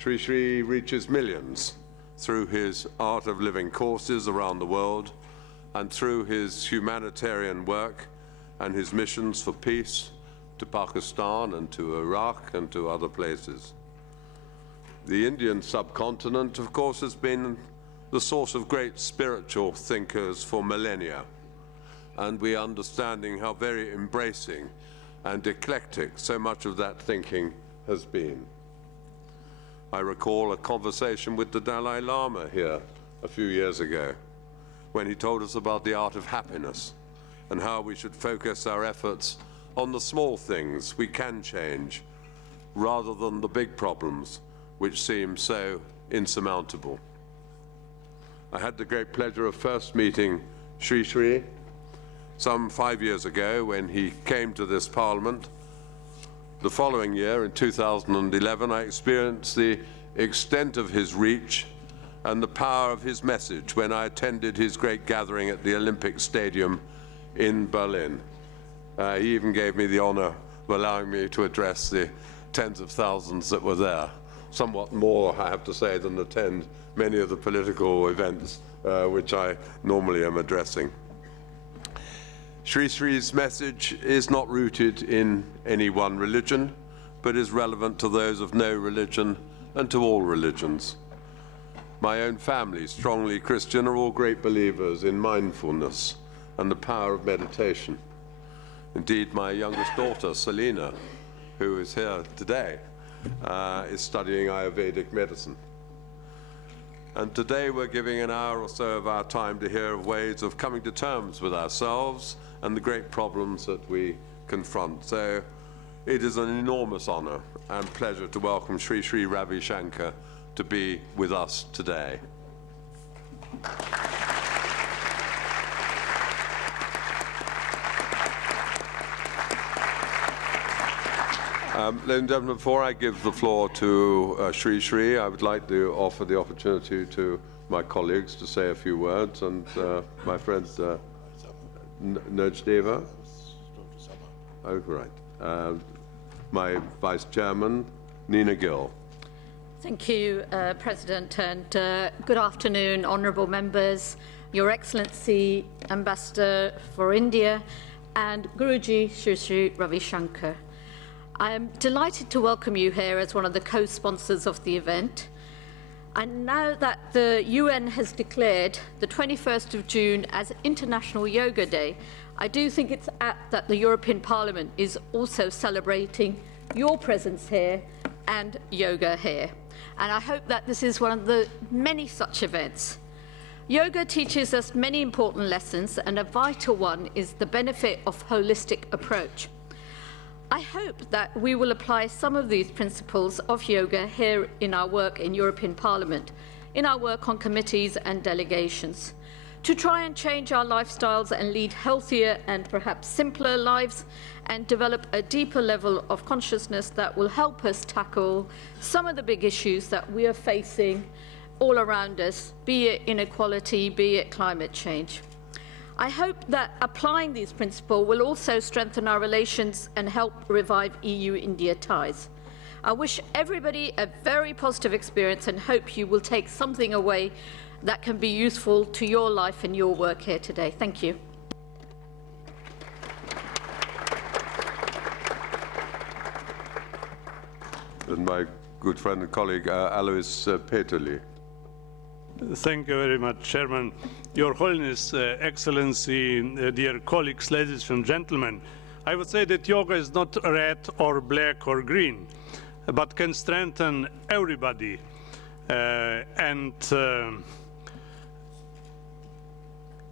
Sri Sri reaches millions through his Art of Living courses around the world and through his humanitarian work and his missions for peace to Pakistan and to Iraq and to other places. The Indian subcontinent, of course, has been the source of great spiritual thinkers for millennia, and we are understanding how very embracing and eclectic so much of that thinking has been. I recall a conversation with the Dalai Lama here a few years ago when he told us about the art of happiness and how we should focus our efforts on the small things we can change rather than the big problems which seem so insurmountable. I had the great pleasure of first meeting Sri Sri some 5 years ago when he came to this Parliament. The following year, in 2011, I experienced the extent of his reach and the power of his message when I attended his great gathering at the Olympic Stadium in Berlin. He even gave me the honor of allowing me to address the tens of thousands that were there. Somewhat more, I have to say, than attend many of the political events which I normally am addressing. Sri Sri's message is not rooted in any one religion, but is relevant to those of no religion and to all religions. My own family, strongly Christian, are all great believers in mindfulness and the power of meditation. Indeed, my youngest daughter, Selina, who is here today, is studying Ayurvedic medicine. And today we're giving an hour or so of our time to hear of ways of coming to terms with ourselves and the great problems that we confront. So it is an enormous honor and pleasure to welcome Sri Sri Ravi Shankar to be with us today. Ladies and gentlemen, before I give the floor to Sri Sri, I would like to offer the opportunity to my colleagues to say a few words, and my friends, Nojdeva. Oh, right. My Vice Chairman, Nina Gill. Thank you, President, and good afternoon, honourable members, Your Excellency, Ambassador for India, and Guruji Sri Sri Ravi Shankar. I am delighted to welcome you here as one of the co-sponsors of the event. And now that the UN has declared the 21st of June as International Yoga Day, I do think it's apt that the European Parliament is also celebrating your presence here and yoga here. And I hope that this is one of the many such events. Yoga teaches us many important lessons, and a vital one is the benefit of holistic approach. I hope that we will apply some of these principles of yoga here in our work in European Parliament, in our work on committees and delegations, to try and change our lifestyles and lead healthier and perhaps simpler lives, and develop a deeper level of consciousness that will help us tackle some of the big issues that we are facing all around us, be it inequality, be it climate change. I hope that applying these principles will also strengthen our relations and help revive EU-India ties. I wish everybody a very positive experience and hope you will take something away that can be useful to your life and your work here today. Thank you. And my good friend and colleague, Alois Peterle. Thank you very much, Chairman. Your Holiness, Excellency, dear colleagues, ladies and gentlemen, I would say that yoga is not red or black or green, but can strengthen everybody.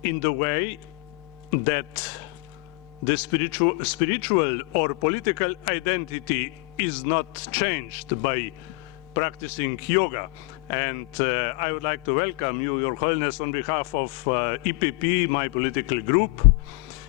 In the way that the spiritual or political identity is not changed by practicing yoga. And I would like to welcome you, Your Holiness, on behalf of EPP, my political group.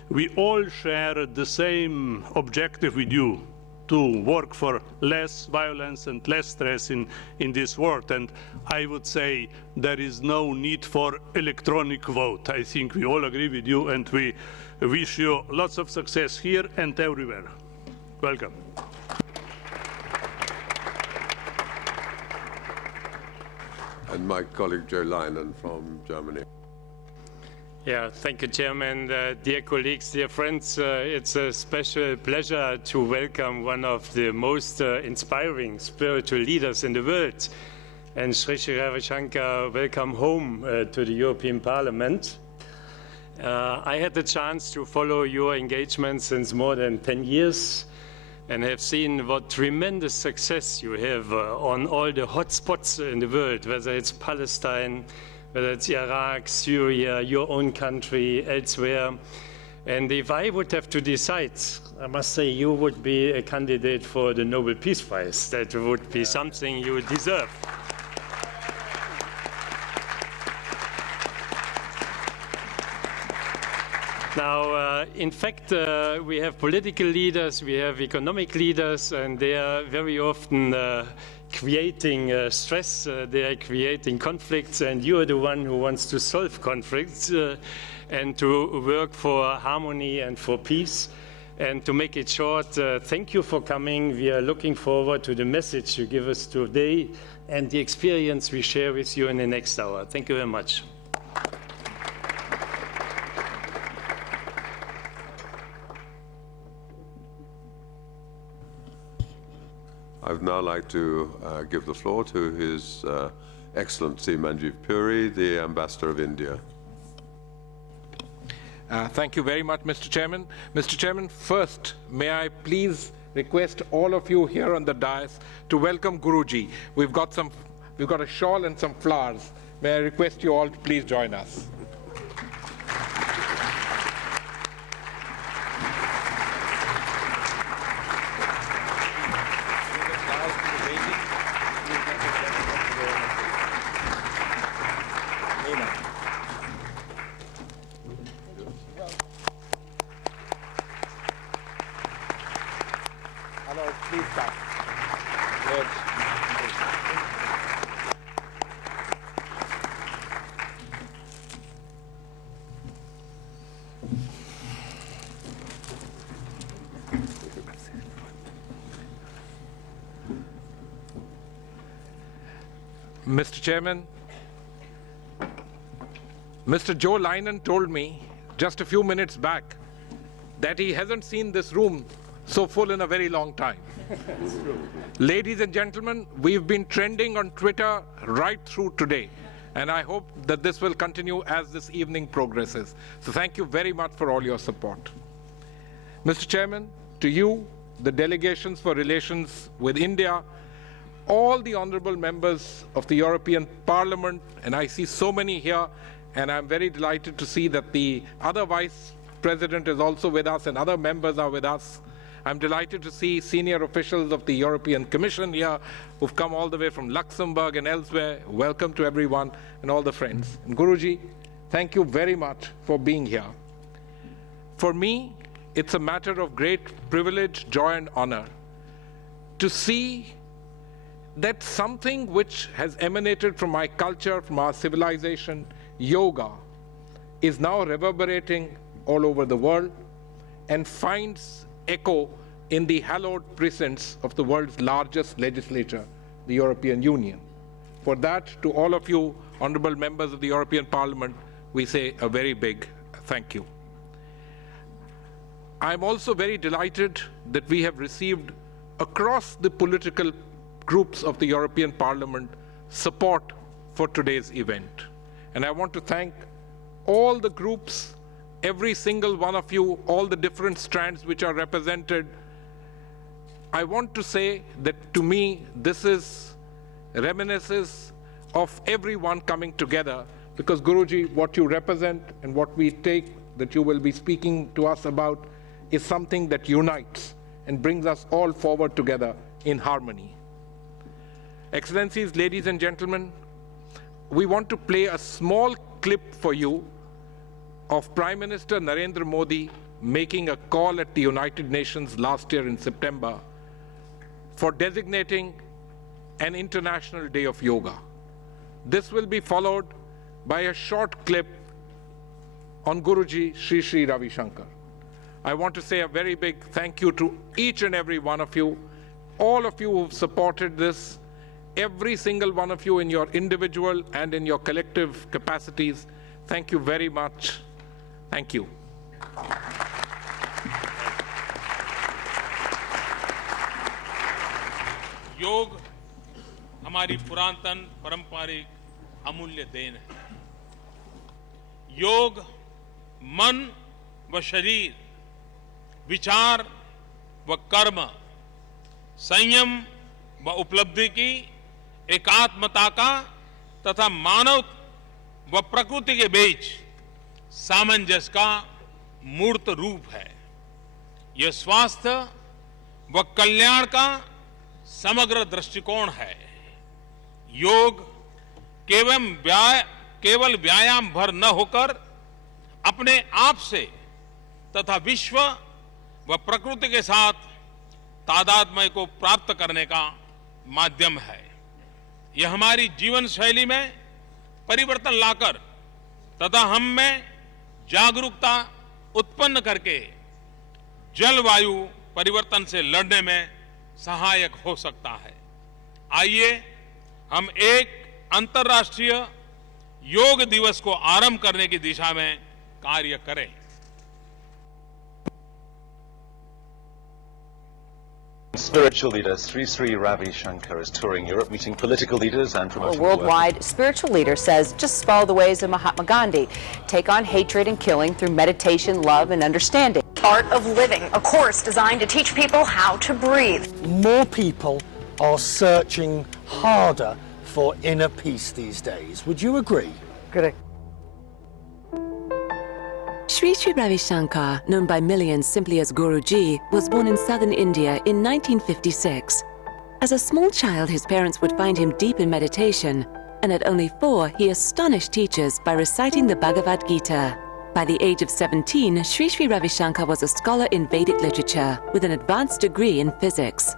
We all share the same objective with you, to work for less violence and less stress in this world. And I would say there is no need for electronic vote. I think we all agree with you, and we wish you lots of success here and everywhere. Welcome. and my colleague Joe Leinen from Germany. Yeah, thank you, Chairman. Dear colleagues, dear friends, it's a special pleasure to welcome one of the most inspiring spiritual leaders in the world. And Sri Sri Ravi Shankar, welcome home to the European Parliament. I had the chance to follow your engagement since more than 10 years and have seen what tremendous success you have on all the hotspots in the world, whether it's Palestine, whether it's Iraq, Syria, your own country, elsewhere. And if I would have to decide, I must say you would be a candidate for the Nobel Peace Prize. That would be something you would deserve. Now, in fact, we have political leaders, we have economic leaders, and they are very often creating stress, they are creating conflicts, and you are the one who wants to solve conflicts and to work for harmony and for peace. And to make it short, thank you for coming. We are looking forward to the message you give us today and the experience we share with you in the next hour. Thank you very much. I would now like to give the floor to His Excellency Manjeev Puri, the Ambassador of India. Thank you very much, Mr. Chairman. Mr. Chairman, first, may I please request all of you here on the dais to welcome Guruji. We've got a shawl and some flowers. May I request you all to please join us. Please come. Mr. Chairman, Mr. Joe Leinen told me just a few minutes back that he hasn't seen this room so full in a very long time. Ladies and gentlemen, we've been trending on Twitter right through today, and I hope that this will continue as this evening progresses. So thank you very much for all your support. Mr. Chairman, to you, the delegations for relations with India, all the honorable members of the European Parliament, and I see so many here, and I'm very delighted to see that the other Vice President is also with us and other members are with us. I'm delighted to see senior officials of the European Commission here who've come all the way from Luxembourg and elsewhere. Welcome to everyone and all the friends. And Guruji, thank you very much for being here. For me, it's a matter of great privilege, joy, and honor to see that something which has emanated from my culture, from our civilization, yoga, is now reverberating all over the world and finds echo in the hallowed precincts of the world's largest legislature, the European Union. For that, to all of you, honorable members of the European Parliament, we say a very big thank you. I'm also very delighted that we have received across the political groups of the European Parliament support for today's event. And I want to thank all the groups, every single one of you, all the different strands which are represented. I want to say that to me, this is reminiscence of everyone coming together, because Guruji, what you represent and what we take that you will be speaking to us about is something that unites and brings us all forward together in harmony. Excellencies, ladies and gentlemen, we want to play a small clip for you of Prime Minister Narendra Modi making a call at the United Nations last year in September for designating an International Day of Yoga. This will be followed by a short clip on Guruji Sri Sri Ravi Shankar. I want to say a very big thank you to each and every one of you, all of you who've supported this, every single one of you in your individual and in your collective capacities. Thank you very much. Thank you. योग हमारी पुरातन पारंपरिक अमूल्य then है। योग मन व शरीर, विचार व कर्म, संयम व उपलब्धि की एकात्मता का तथा मानव व प्रकृति के बीच सामंजस्य का मूर्त रूप है। यह स्वास्थ्य व कल्याण का समग्र दृष्टिकोण है। योग केवल व्यायाम भर न होकर अपने आप से तथा विश्व व प्रकृति के साथ तादात्म्य को प्राप्त करने का माध्यम है। यह हमारी जीवन शैली में परिवर्तन लाकर तथा हम में जागरूकता उत्पन्न करके जलवायु परिवर्तन से लड़ने में सहायक हो सकता है। आइए हम एक अंतर्राष्ट्रीय योग दिवस को आरंभ करने की दिशा में कार्य करें। Spiritual leader Sri Sri Ravi Shankar is touring Europe, meeting political leaders and promoting worldwide spiritual leader says just follow the ways of Mahatma Gandhi. Take on hatred and killing through meditation, love, and understanding. Art of Living, a course designed to teach people how to breathe. More people are searching harder for inner peace these days. Would you agree? Correct. Sri Sri Ravi Shankar, known by millions simply as Guruji, was born in southern India in 1956. As a small child, his parents would find him deep in meditation, and at only 4, he astonished teachers by reciting the Bhagavad Gita. By the age of 17, Sri Sri Ravi Shankar was a scholar in Vedic literature with an advanced degree in physics.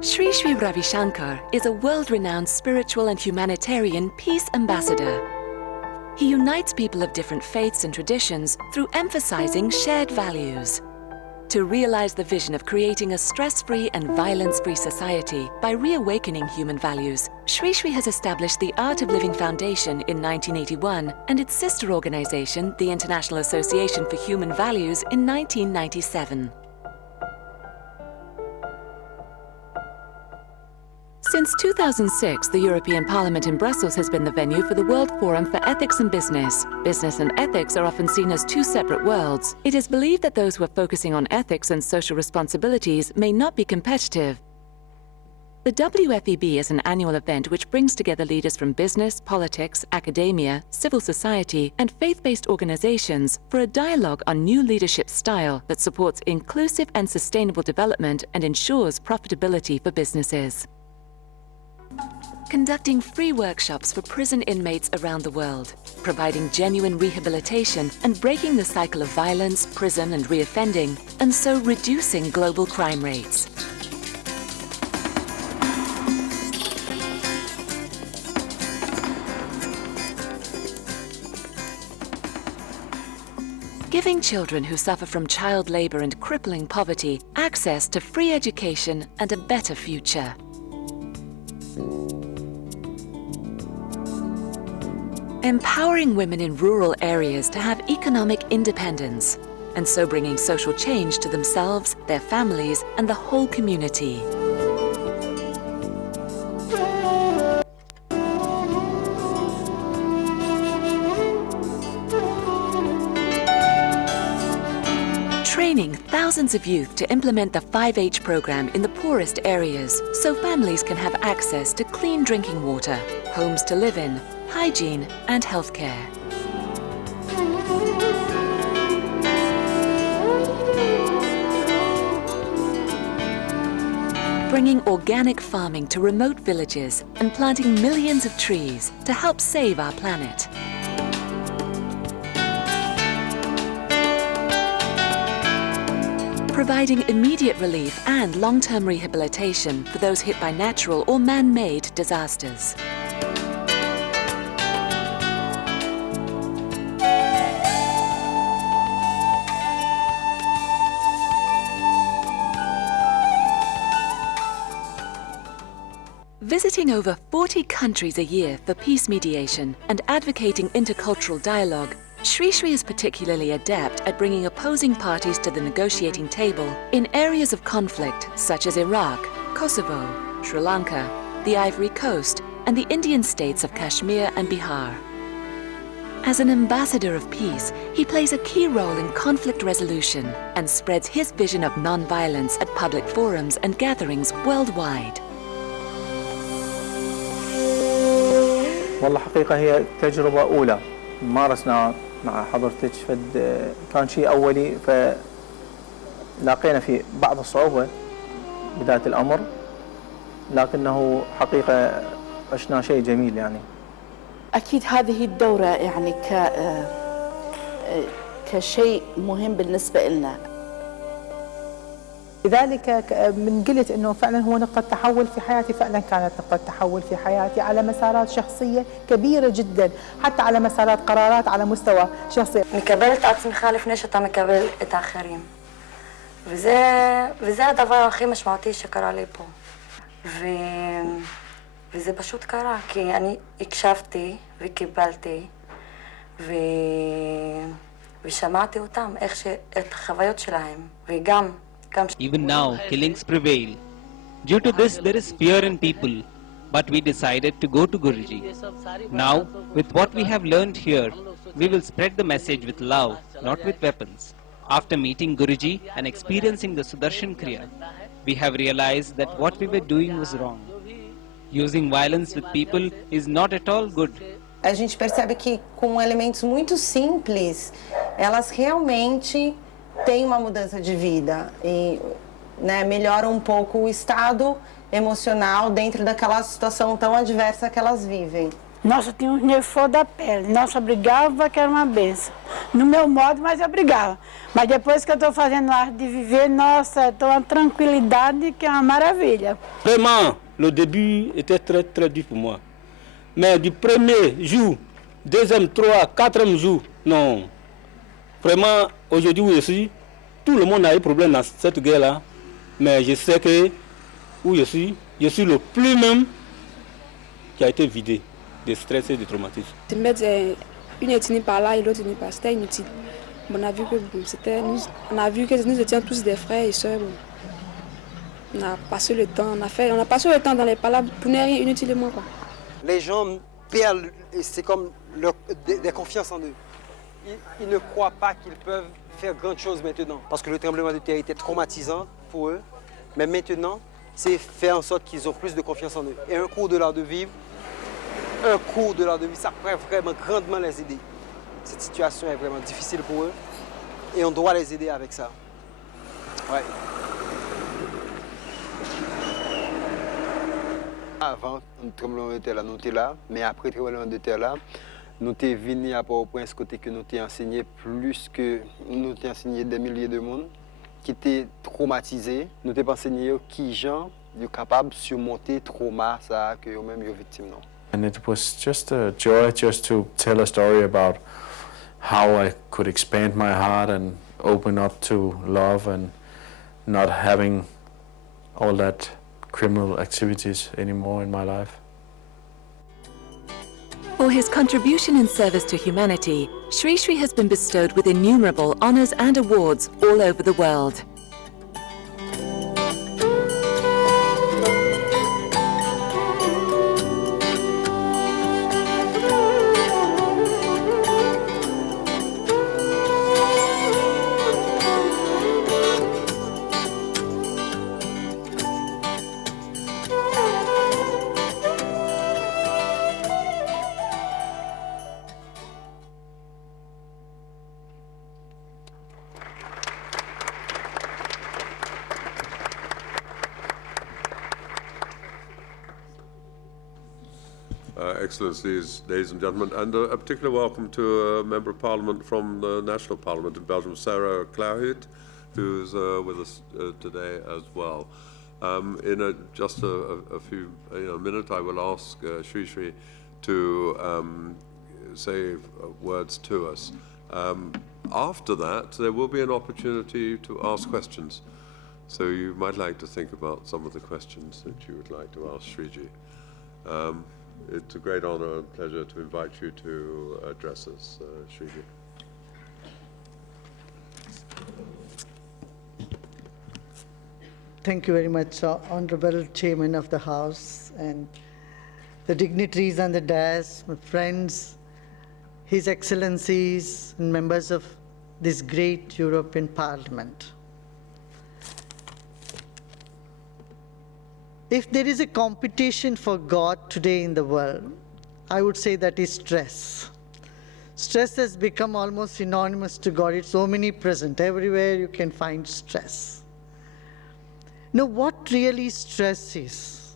Sri Sri Ravi Shankar is a world-renowned spiritual and humanitarian peace ambassador. He unites people of different faiths and traditions through emphasizing shared values. To realize the vision of creating a stress-free and violence-free society by reawakening human values, Sri Sri has established the Art of Living Foundation in 1981 and its sister organization, the International Association for Human Values, in 1997. Since 2006, the European Parliament in Brussels has been the venue for the World Forum for Ethics and Business. Business and ethics are often seen as two separate worlds. It is believed that those who are focusing on ethics and social responsibilities may not be competitive. The WFEB is an annual event which brings together leaders from business, politics, academia, civil society, and faith-based organizations for a dialogue on new leadership style that supports inclusive and sustainable development and ensures profitability for businesses. Conducting free workshops for prison inmates around the world, providing genuine rehabilitation and breaking the cycle of violence, prison and reoffending, and so reducing global crime rates. Giving children who suffer from child labor and crippling poverty access to free education and a better future. Empowering women in rural areas to have economic independence, and so bringing social change to themselves, their families, and the whole community. Training thousands of youth to implement the 5H program in the poorest areas so families can have access to clean drinking water, homes to live in, hygiene and healthcare. Bringing organic farming to remote villages and planting millions of trees to help save our planet. Providing immediate relief and long-term rehabilitation for those hit by natural or man-made disasters. Visiting visiting over 40 countries a year for peace mediation and advocating intercultural dialogue, Sri Sri is particularly adept at bringing opposing parties to the negotiating table in areas of conflict such as Iraq, Kosovo, Sri Lanka, the Ivory Coast, and the Indian states of Kashmir and Bihar. As an ambassador of peace, he plays a key role in conflict resolution and spreads his vision of non-violence at public forums and gatherings worldwide. والله حقيقة هي تجربة أولى مارسنا مع حضرتك كان شيء أولي فلاقينا في بعض الصعوبة بداية الأمر لكنه حقيقة عشنا شيء جميل يعني. أكيد هذه الدورة يعني كشيء مهم بالنسبة لنا. لذلك من قلت انه فعلا هو نقطة تحول في حياتي، فعلا كانت نقطة تحول في حياتي على مسارات شخصية كبيرة جدا، حتى على مسارات قرارات على مستوى شخصي. מקבל את עצמך לפני שאתה מקבל את האחרים. וזה הדבר הכי משמעותי שקרה לי פה. וזה פשוט קרה, כי אני הקשבתי וקיבלתי ושמעתי אותם, את החוויות שלהם, וגם Even now, killings prevail. Due to this, there is fear in people. But we decided to go to Guruji. Now, with what we have learned here, we will spread the message with love, not with weapons. After meeting Guruji and experiencing the Sudarshan Kriya, we have realized that what we were doing was wrong. Using violence with people is not at all good. A gente percebe que com elementos muito simples, elas realmente têm uma mudança de vida e melhoram um pouco o estado emocional dentro daquela situação tão adversa que elas vivem. Nossa, tinha uns nervos fora da pele. Nossa, eu brigava que era uma benção. No meu modo, mas eu brigava. Mas depois que eu estou fazendo a arte de viver, nossa, estou uma tranquilidade que é uma maravilha. Vraiment, le début était très très dur pour moi. Mais du premier jour, deuxième, trois, quatrième jour, non. Vraiment, aujourd'hui où je suis, tout le monde a eu problème dans cette guerre-là. Mais je sais que où je suis le plus même qui a été vidé de stress et de traumatisme. De mettre une ethnie par là et l'autre ethnie par là, c'était inutile. On a vu que nous étions tous des frères et sœurs. On a passé le temps, on a passé le temps dans les palabres pour ne rien inutilement, quoi. Les gens perdent, c'est comme des confiances en eux. Ils ne croient pas qu'ils peuvent faire grand chose maintenant. Parce que le tremblement de terre était traumatisant pour eux. Mais maintenant, c'est faire en sorte qu'ils ont plus de confiance en eux. Et un cours de l'art de vivre, ça pourrait vraiment grandement les aider. Cette situation est vraiment difficile pour eux. Et on doit les aider avec ça. Ouais. Avant, le tremblement de terre là, nous étions là. Mais après le tremblement de terre là, nous sommes venus à Port-au-Prince côté que nous avons enseigné plus que nous avons enseigné des milliers de monde qui étaient traumatisés. Nous avons enseigné qui gens sont capables de surmonter le trauma que eux-mêmes sont victimes. And it was just a joy just to tell a story about how I could expand my heart and open up to love and not having all that criminal activities anymore in my life. For his contribution in service to humanity, Sri Sri has been bestowed with innumerable honours and awards all over the world. Excellencies, ladies and gentlemen, and a particular welcome to a Member of Parliament from the National Parliament in Belgium, Sarah Klauhut, who's with us today as well. In just a few minutes, I will ask Sri Sri to say words to us. After that, there will be an opportunity to ask questions. So you might like to think about some of the questions that you would like to ask Sriji. It's a great honor and pleasure to invite you to address us, Sri Ji. Thank you very much, Honorable Chairman of the House, and the dignitaries on the dais, my friends, His Excellencies, and members of this great European Parliament. If there is a competition for God today in the world, I would say that is stress. Stress has become almost synonymous to God. It's so omnipresent. Everywhere you can find stress. Now, what really stress is?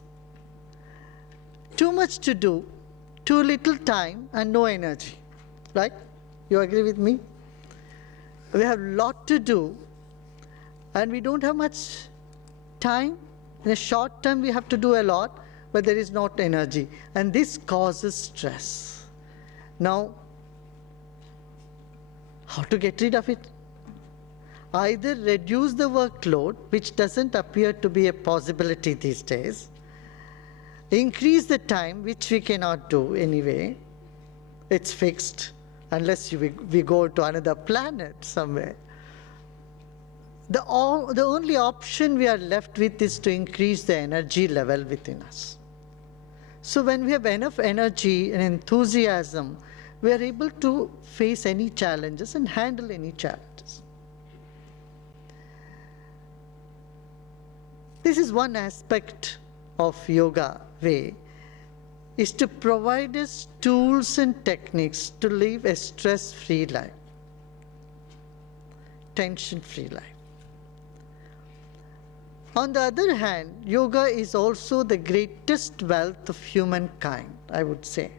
Too much to do, too little time, and no energy. Right? You agree with me? We have a lot to do, and we don't have much time. In a short term, we have to do a lot, but there is not energy. And this causes stress. Now, how to get rid of it? Either reduce the workload, which doesn't appear to be a possibility these days, increase the time, which we cannot do anyway. It's fixed, unless we go to another planet somewhere. The only option we are left with is to increase the energy level within us. So when we have enough energy and enthusiasm, we are able to face any challenges and handle any challenges. This is one aspect of yoga way, is to provide us tools and techniques to live a stress-free life, tension-free life. On the other hand, yoga is also the greatest wealth of humankind, I would say.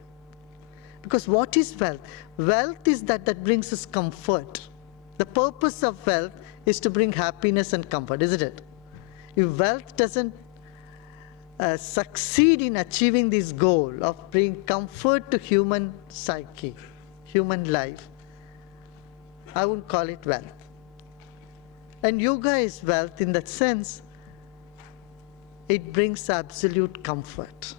Because what is wealth? Wealth is that brings us comfort. The purpose of wealth is to bring happiness and comfort, isn't it? If wealth doesn't succeed in achieving this goal of bringing comfort to human psyche, human life, I wouldn't call it wealth. And yoga is wealth in that sense. It brings absolute comfort.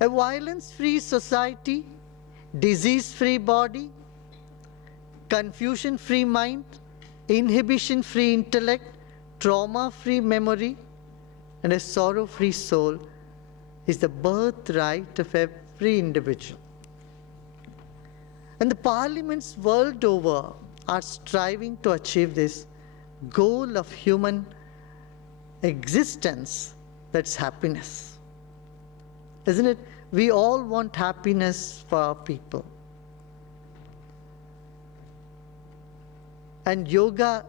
A violence-free society, disease-free body, confusion-free mind, inhibition-free intellect, trauma-free memory, and a sorrow-free soul is the birthright of every individual. And the parliaments world over are striving to achieve this goal of human existence, that's happiness. Isn't it? We all want happiness for our people. And yoga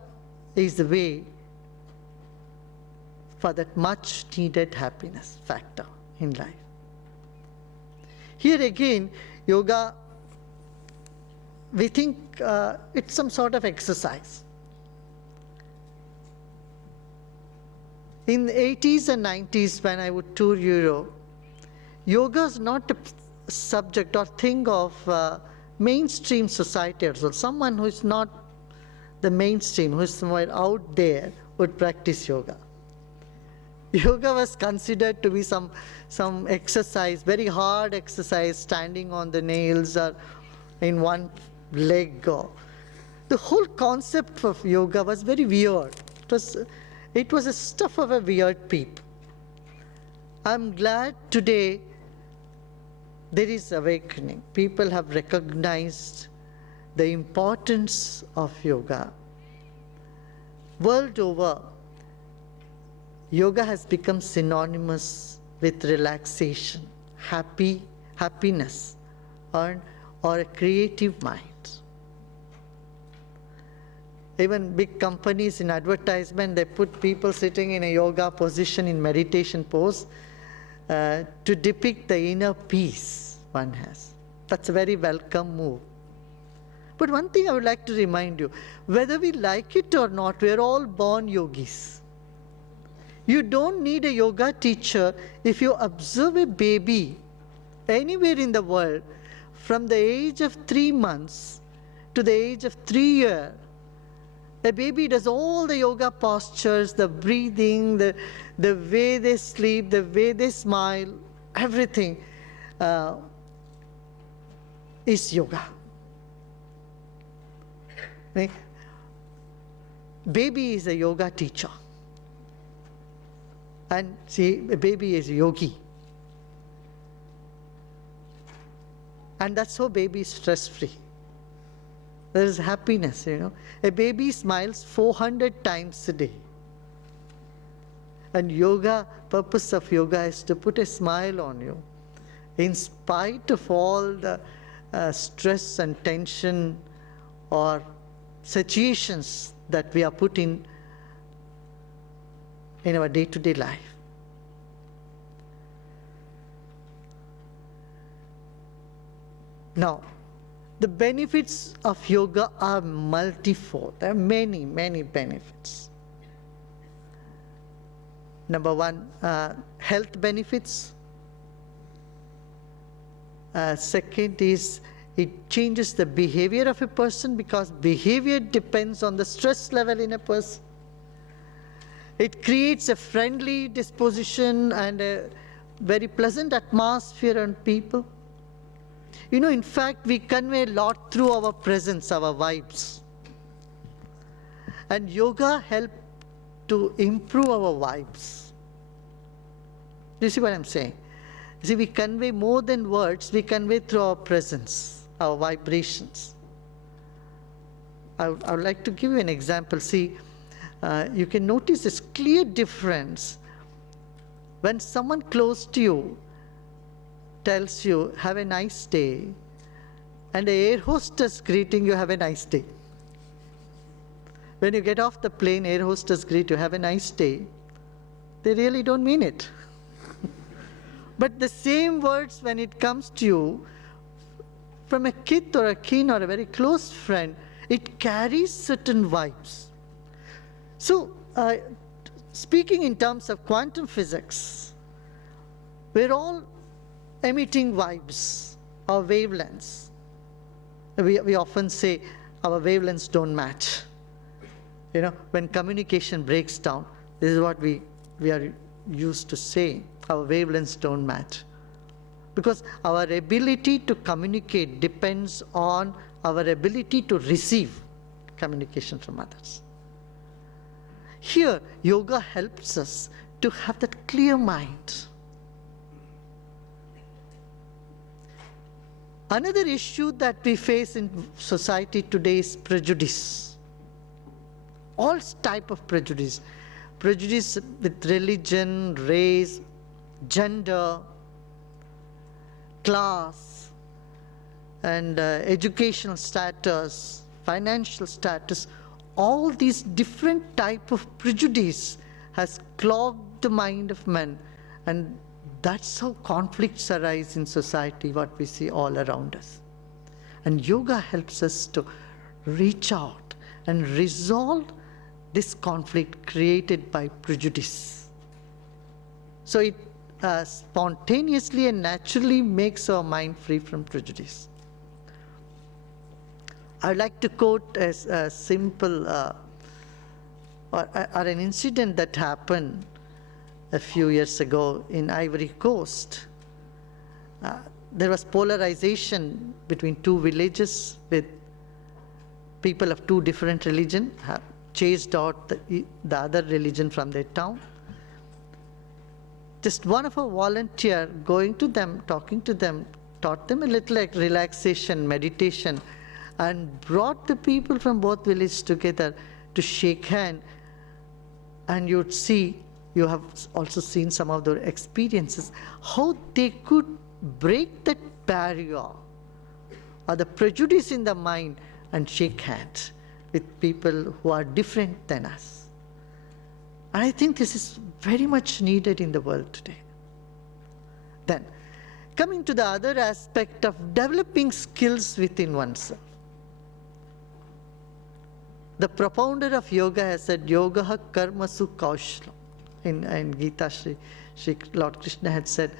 is the way for that much needed happiness factor in life. Here again, yoga, we think it's some sort of exercise. In the 80s and 90s, when I would tour Europe, yoga is not a subject or thing of mainstream society or so. Someone who is not the mainstream, who is somewhere out there, would practice yoga. Yoga was considered to be some exercise, very hard exercise, standing on the nails or in one leg. The whole concept of yoga was very weird. It was a stuff of a weird peep. I'm glad today there is awakening. People have recognized the importance of yoga. World over, yoga has become synonymous with relaxation, happiness, or a creative mind. Even big companies in advertisement, they put people sitting in a yoga position in meditation pose to depict the inner peace one has. That's a very welcome move. But one thing I would like to remind you, whether we like it or not, we are all born yogis. You don't need a yoga teacher if you observe a baby anywhere in the world from the age of 3 months to the age of 3 years. A baby does all the yoga postures, the breathing, the way they sleep, the way they smile, everything is yoga. Right? Baby is a yoga teacher. And see, a baby is a yogi. And that's how baby is stress-free. There is happiness, you know. A baby smiles 400 times a day. And yoga, purpose of yoga is to put a smile on you. In spite of all the stress and tension or situations that we are put in our day-to-day life. Now, the benefits of yoga are multifold. There are many, many benefits. Number one, health benefits. Second is it changes the behavior of a person because behavior depends on the stress level in a person. It creates a friendly disposition and a very pleasant atmosphere on people. You know, in fact, we convey a lot through our presence, our vibes. And yoga helps to improve our vibes. Do you see what I'm saying? You see, we convey more than words, we convey through our presence, our vibrations. I would like to give you an example. See, you can notice this clear difference when someone close to you tells you, have a nice day, and the air hostess greeting you, have a nice day. When you get off the plane, air hostess greet you, have a nice day. They really don't mean it. But the same words, when it comes to you, from a kid or a kin or a very close friend, it carries certain vibes. So, speaking in terms of quantum physics, we're all emitting vibes, our wavelengths. We often say our wavelengths don't match. You know, when communication breaks down, this is what we are used to saying, our wavelengths don't match. Because our ability to communicate depends on our ability to receive communication from others. Here, yoga helps us to have that clear mind. Another issue that we face in society today is prejudice. All type of prejudice. Prejudice with religion, race, gender, class, and educational status, financial status. All these different type of prejudice has clogged the mind of men, and that's how conflicts arise in society, what we see all around us. And yoga helps us to reach out and resolve this conflict created by prejudice. So it spontaneously and naturally makes our mind free from prejudice. I'd like to quote as a simple or an incident that happened a few years ago in Ivory Coast. There was polarization between two villages with people of two different religions, chased out the other religion from their town. Just one of our volunteers going to them, talking to them, taught them a little like relaxation, meditation, and brought the people from both villages together to shake hands. And you'd see, you have also seen some of their experiences, how they could break that barrier or the prejudice in the mind and shake hands with people who are different than us. And I think this is very much needed in the world today. Then, coming to the other aspect of developing skills within oneself. The propounder of yoga has said, yoga karmasu kaushlam. In Gita, Shri Lord Krishna had said,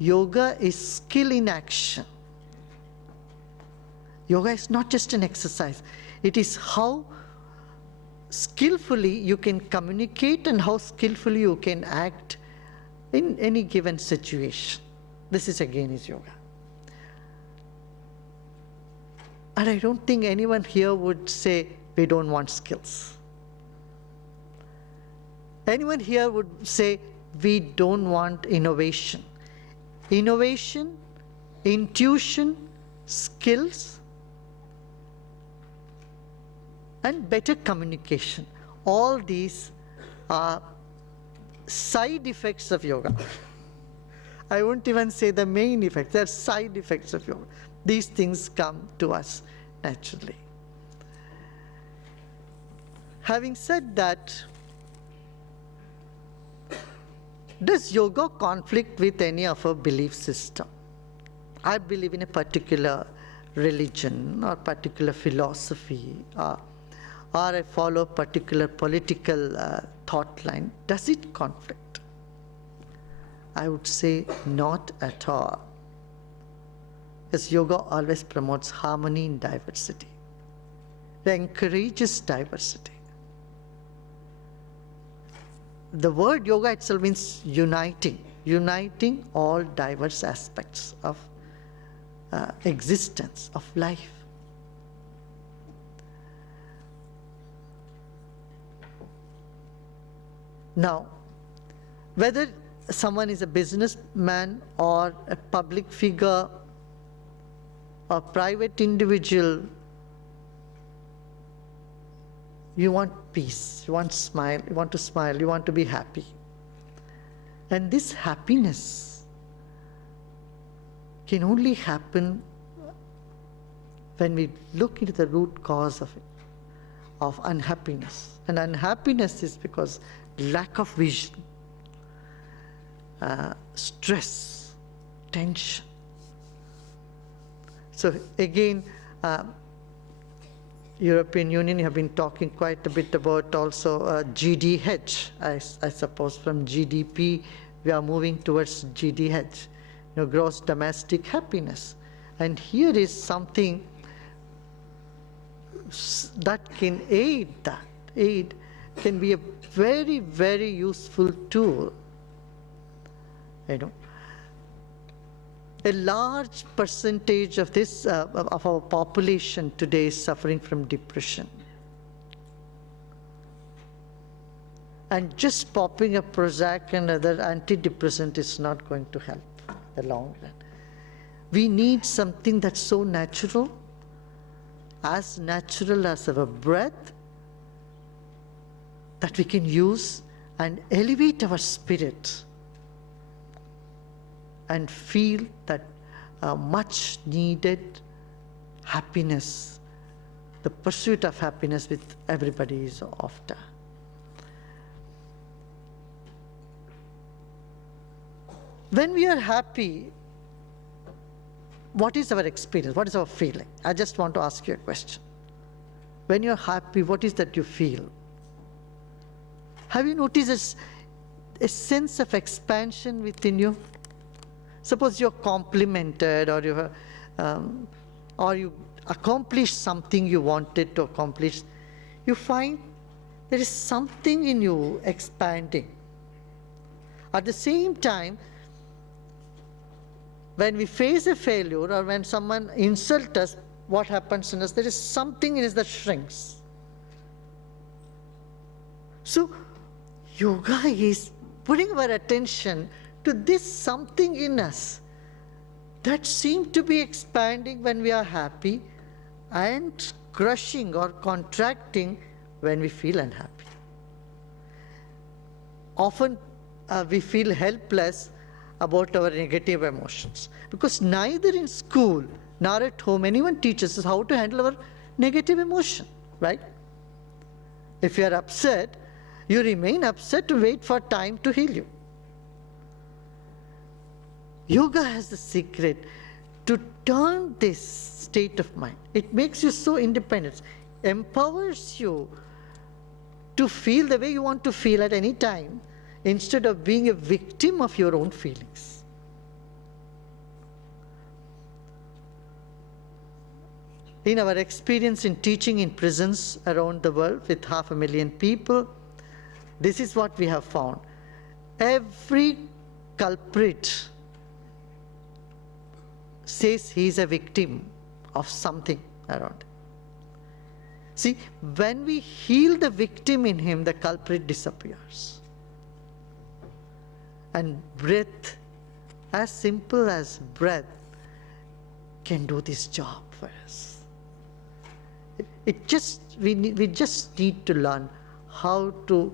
yoga is skill in action. Yoga is not just an exercise. It is how skillfully you can communicate and how skillfully you can act in any given situation. This is again is yoga. And I don't think anyone here would say we don't want skills. Anyone here would say we don't want innovation. Innovation, intuition, skills, and better communication. All these are side effects of yoga. I won't even say the main effects, they're side effects of yoga. These things come to us naturally. Having said that, does yoga conflict with any of our belief system? I believe in a particular religion or particular philosophy, or I follow a particular political thought line. Does it conflict? I would say not at all. Because yoga always promotes harmony in diversity. It encourages diversity. The word yoga itself means uniting all diverse aspects of existence, of life. Now, whether someone is a businessman or a public figure or private individual, you want peace, you want to smile, you want to be happy. And this happiness can only happen when we look into the root cause of it, of unhappiness. And unhappiness is because lack of vision, stress, tension. So again, European Union have been talking quite a bit about also GDH. I suppose from GDP we are moving towards GDH, gross domestic happiness. And here is something that can aid that. Aid can be a very, very useful tool. A large percentage of this of our population today is suffering from depression. And just popping a Prozac and other antidepressant is not going to help in the long run. We need something that's so natural as our breath, that we can use and elevate our spirit and feel that much needed happiness, the pursuit of happiness with everybody is after. When we are happy, what is our experience? What is our feeling? I just want to ask you a question. When you're happy, what is that you feel? Have you noticed a sense of expansion within you? Suppose you're complimented or you accomplished something you wanted to accomplish. You find there is something in you expanding. At the same time, when we face a failure or when someone insults us, what happens in us? There is something in us that shrinks. So, yoga is putting our attention to this something in us that seems to be expanding when we are happy and crushing or contracting when we feel unhappy. Often we feel helpless about our negative emotions because neither in school nor at home anyone teaches us how to handle our negative emotion, right? If you are upset, you remain upset to wait for time to heal you. Yoga has the secret to turn this state of mind. It makes you so independent, empowers you to feel the way you want to feel at any time instead of being a victim of your own feelings. in our experience in teaching in prisons around the world with 500,000 people, this is what we have found. Every culprit says he is a victim of something around. See, when we heal the victim in him, the culprit disappears. And breath, as simple as breath, can do this job for us. We just need to learn how to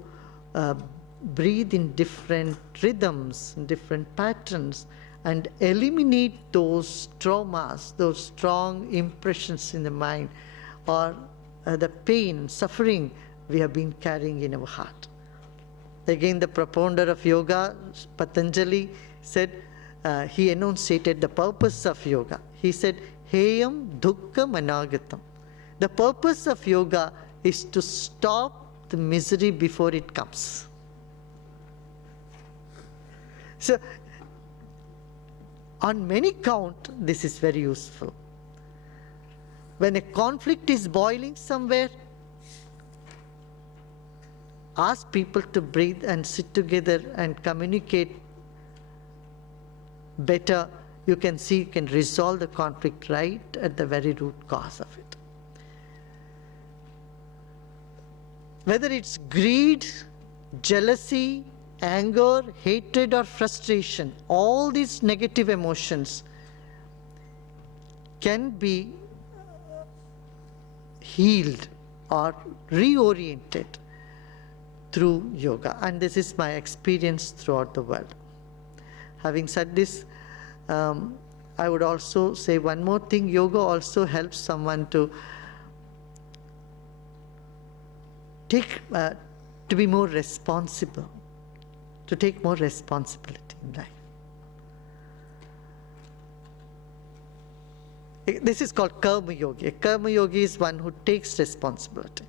breathe in different rhythms, in different patterns, and eliminate those traumas, those strong impressions in the mind, or the pain, suffering we have been carrying in our heart. Again, the propounder of yoga, Patanjali, said, he enunciated the purpose of yoga. He said, Heyam dukkam anagatam. The purpose of yoga is to stop the misery before it comes. So, on many counts, this is very useful. When a conflict is boiling somewhere, ask people to breathe and sit together and communicate better. You can see you can resolve the conflict right at the very root cause of it. Whether it's greed, jealousy, anger, hatred, or frustration, all these negative emotions can be healed or reoriented through yoga. And this is my experience throughout the world. Having said this, I would also say one more thing. Yoga also helps someone to be more responsible, to take more responsibility in life. This is called karma yogi. A karma yogi is one who takes responsibility.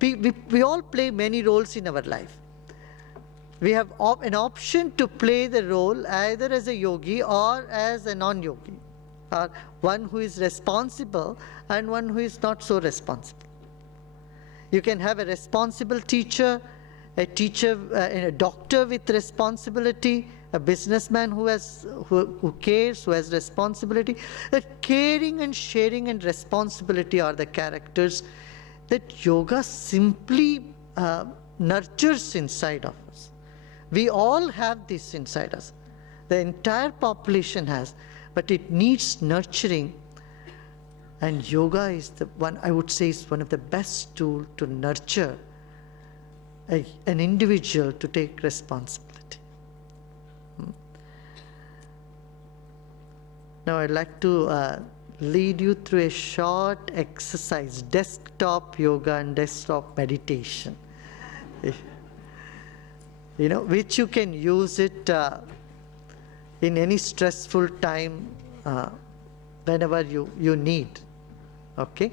We all play many roles in our life. We have an option to play the role either as a yogi or as a non-yogi, or one who is responsible and one who is not so responsible. You can have a responsible teacher, a doctor with responsibility, a businessman who cares, who has responsibility. That caring and sharing and responsibility are the characters that yoga simply nurtures inside of us. We all have this inside us. The entire population has, but it needs nurturing. And yoga is the one, I would say, is one of the best tools to nurture an individual to take responsibility. Now I'd like to lead you through a short exercise, desktop yoga and desktop meditation, which you can use it in any stressful time whenever you need. Okay?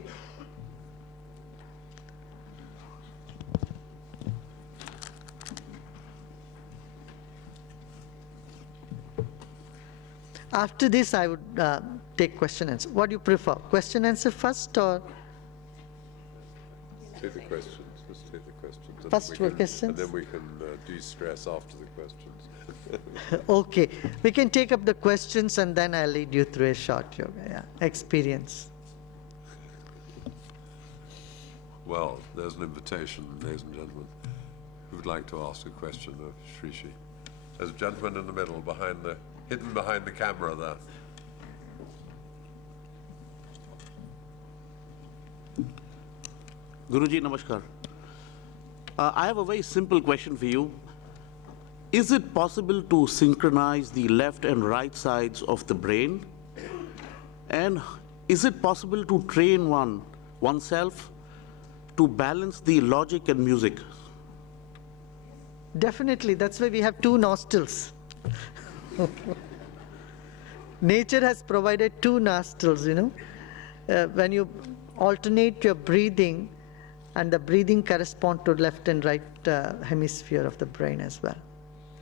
After this, I would take question answer. What do you prefer? Question answer first, or? Take the questions. Let's take the questions. First questions. And then we can de-stress after the questions. Okay. We can take up the questions and then I'll lead you through a short yoga experience. Well, there's an invitation, ladies and gentlemen, who would like to ask a question of Sri Sri. There's a gentleman in the middle, hidden behind the camera there. Guruji, namaskar. I have a very simple question for you. Is it possible to synchronize the left and right sides of the brain? And is it possible to train oneself to balance the logic and music? Definitely. That's why we have two nostrils. Nature has provided two nostrils, when you alternate your breathing, and the breathing corresponds to left and right hemisphere of the brain as well.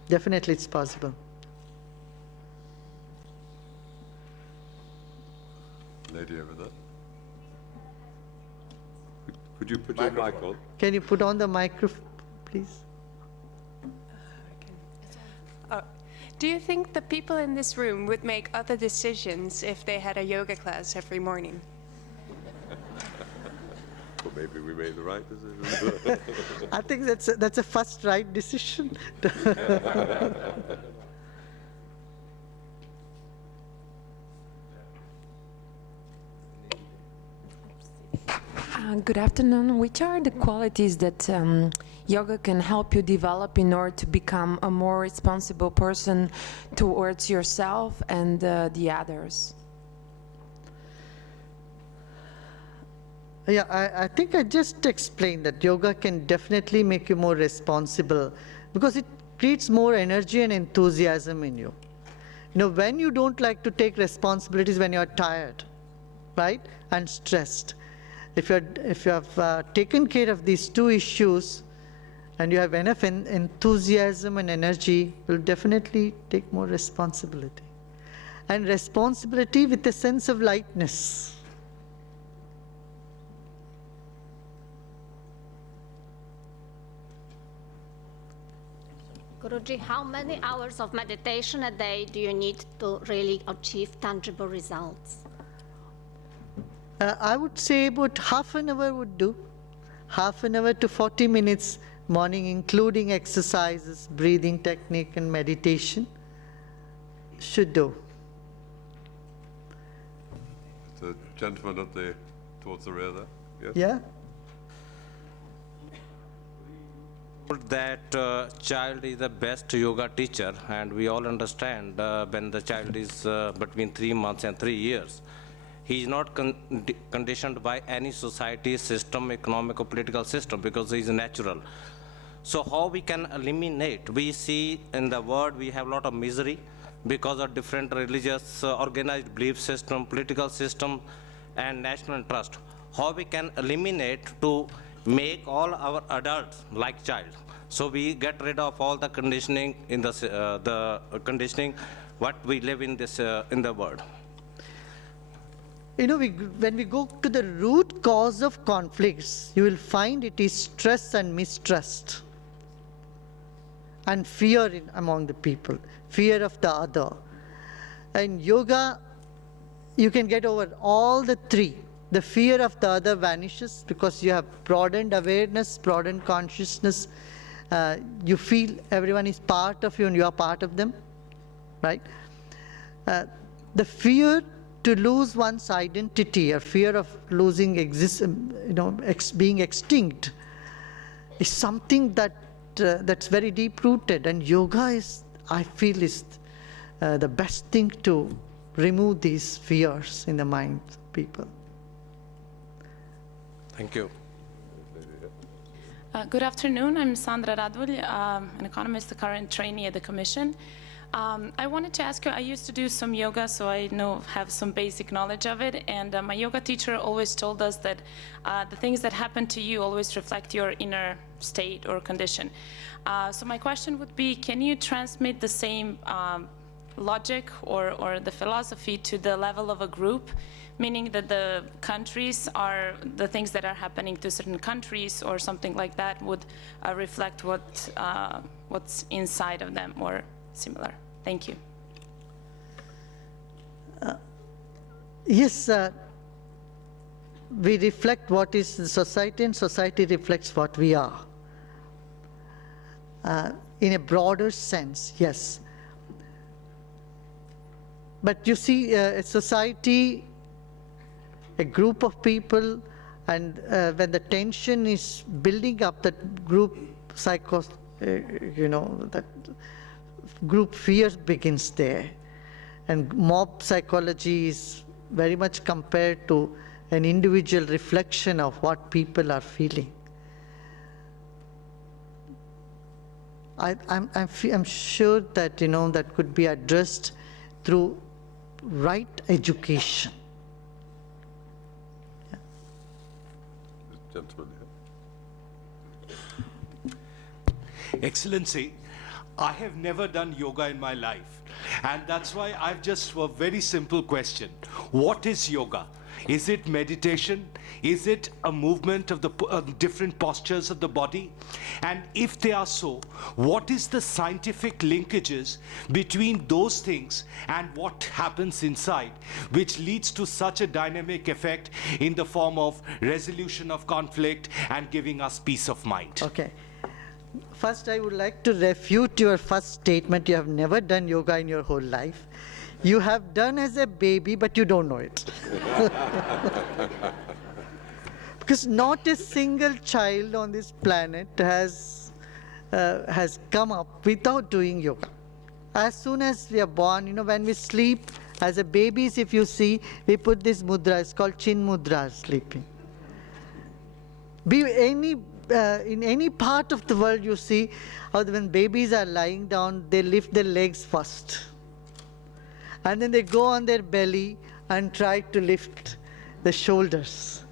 Definitely it's possible. Lady over there. Could you put your mic on? Can you put on the microphone, please? Do you think the people in this room would make other decisions if they had a yoga class every morning? Well, maybe we made the right decision. I think that's a first right decision. Good afternoon. Which are the qualities that yoga can help you develop in order to become a more responsible person towards yourself and the others? Yeah, I think I just explained that yoga can definitely make you more responsible because it creates more energy and enthusiasm in you. You know, when you don't like to take responsibilities, when you're tired, right, and stressed, if you have taken care of these two issues and you have enough enthusiasm and energy, you'll definitely take more responsibility. And responsibility with a sense of lightness. Guruji, how many hours of meditation a day do you need to really achieve tangible results? I would say about half an hour would do. Half an hour to 40 minutes morning, including exercises, breathing technique, and meditation, should do. The gentleman towards the rear there. Yes? Yeah. That child is the best yoga teacher, and we all understand when the child is between 3 months and 3 years. He is not conditioned by any society, system, economic or political system because he is natural. So how we can eliminate? We see in the world we have a lot of misery because of different religious, organized belief system, political system, and national interest. How we can eliminate to make all our adults like child. So we get rid of all the conditioning in the conditioning what we live in this in the world. You know, when we go to the root cause of conflicts, you will find it is stress and mistrust and fear among the people, fear of the other. And yoga, you can get over all the three. The fear of the other vanishes because you have broadened awareness, broadened consciousness. You feel everyone is part of you and you are part of them, right? The fear to lose one's identity or fear of losing being extinct is something that's very deep-rooted, and yoga is, I feel, is the best thing to remove these fears in the mind of people. Thank you. Good afternoon. I'm Sandra Radulj, an economist, a current trainee at the Commission. I wanted to ask you, I used to do some yoga, so I have some basic knowledge of it, and my yoga teacher always told us that the things that happen to you always reflect your inner state or condition. So my question would be, can you transmit the same logic or the philosophy to the level of a group, meaning that the countries are, the things that are happening to certain countries or something like that would reflect what's inside of them or similar? Thank you. Yes, we reflect what is the society, and society reflects what we are. In a broader sense, yes. But you see, a society, a group of people, and when the tension is building up, that group that group fear begins there. And mob psychology is very much compared to an individual reflection of what people are feeling. I'm sure that, that could be addressed through right education. Yeah. Gentleman here. Excellency, I have never done yoga in my life, and that's why I've just a very simple question. What is yoga? Is it meditation? Is it a movement of the different postures of the body? And if they are so, what is the scientific linkages between those things and what happens inside, which leads to such a dynamic effect in the form of resolution of conflict and giving us peace of mind? Okay. First, I would like to refute your first statement. You have never done yoga in your whole life. You have done as a baby, but you don't know it. Because not a single child on this planet has come up without doing yoga. As soon as we are born, you know, when we sleep, as a babies, if you see, we put this mudra, it's called chin mudra, sleeping. In any part of the world you see, how when babies are lying down, they lift their legs first. And then they go on their belly and try to lift the shoulders.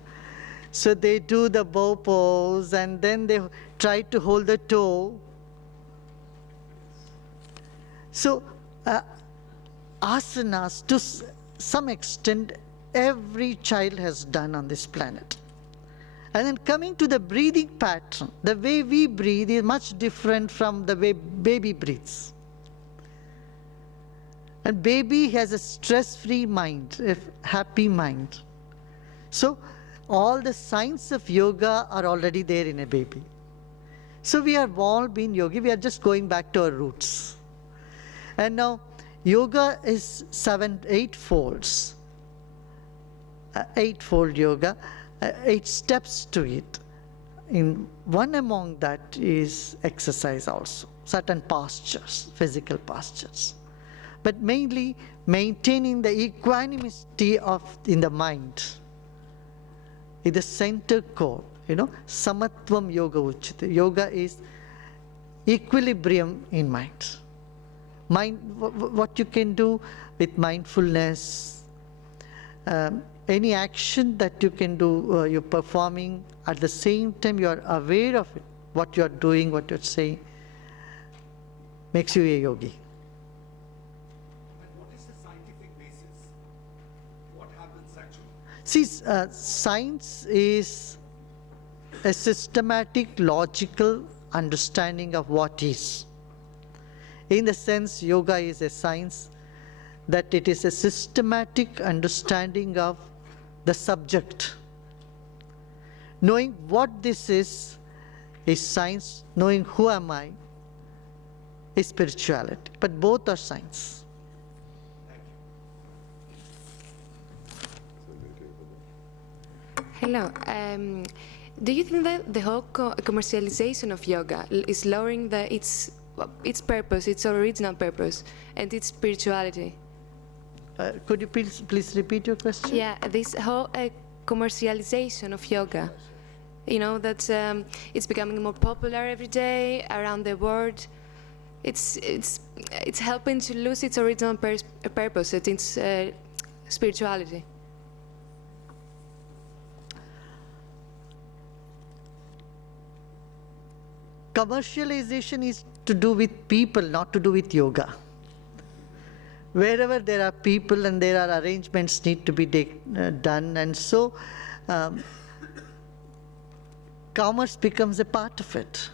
So they do the bow pose, and then they try to hold the toe. So asanas, to some extent, every child has done on this planet. And then coming to the breathing pattern, the way we breathe is much different from the way baby breathes. And baby has a stress-free mind, a happy mind. So all the signs of yoga are already there in a baby. So we have all been yogi, we are just going back to our roots. And now yoga is eightfold yoga, 8 steps to it. In one among that is exercise also, certain postures, physical postures. But mainly maintaining the equanimity in the mind, in the center core, you know, samatvam yoga uchyate. Yoga is equilibrium in mind. What you can do with mindfulness, any action that you can do, you're performing, at the same time you are aware of it, what you are doing, what you're saying, makes you a yogi. See, science is a systematic, logical understanding of what is. In the sense, yoga is a science, that it is a systematic understanding of the subject. Knowing what this is science. Knowing who am I is spirituality. But both are science. Hello. Do you think that the whole commercialization of yoga is lowering its purpose, its original purpose, and its spirituality? Could you please repeat your question? Yeah, this whole commercialization of yoga, you know, that it's becoming more popular every day around the world. It's helping to lose its original purpose, its spirituality. Commercialization is to do with people, not to do with yoga. Wherever there are people and there are arrangements need to be done, and so commerce becomes a part of it.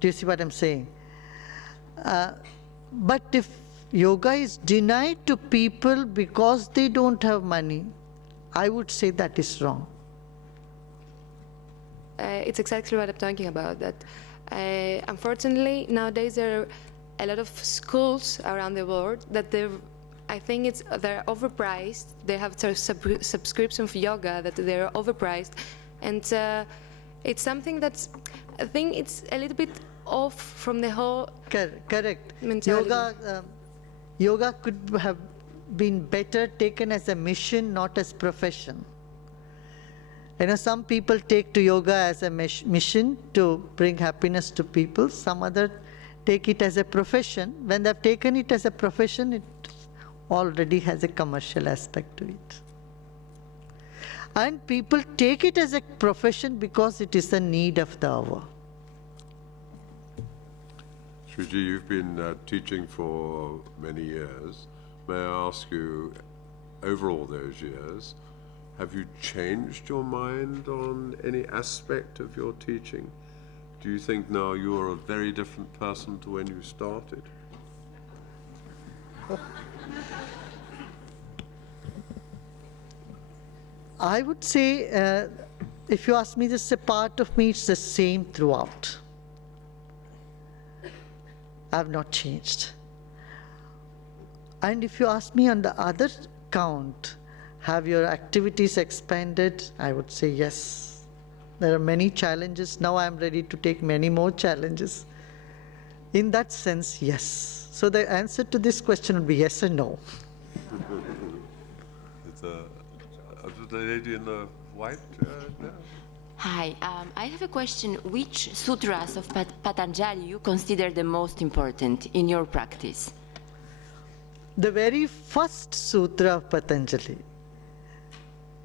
Do you see what I'm saying? But if yoga is denied to people because they don't have money, I would say that is wrong. It's exactly what I'm talking about. That unfortunately nowadays there are a lot of schools around the world that I think they're overpriced. They have subscription for yoga that they're overpriced, and it's something that's, I think it's a little bit off from the whole correct mentality. Yoga could have been better taken as a mission, not as profession. You know, some people take to yoga as a mission to bring happiness to people. Some other take it as a profession. When they've taken it as a profession, it already has a commercial aspect to it. And people take it as a profession because it is the need of the hour. Sriji, you've been teaching for many years. May I ask you, over all those years, have you changed your mind on any aspect of your teaching? Do you think now you are a very different person to when you started? I would say, if you ask me, this a part of me, it's the same throughout. I have not changed. And if you ask me on the other count, have your activities expanded? I would say yes. There are many challenges. Now I'm ready to take many more challenges. In that sense, yes. So the answer to this question would be yes and no. It's the lady in the white there. Hi, I have a question. Which sutras of Patanjali you consider the most important in your practice? The very first sutra of Patanjali,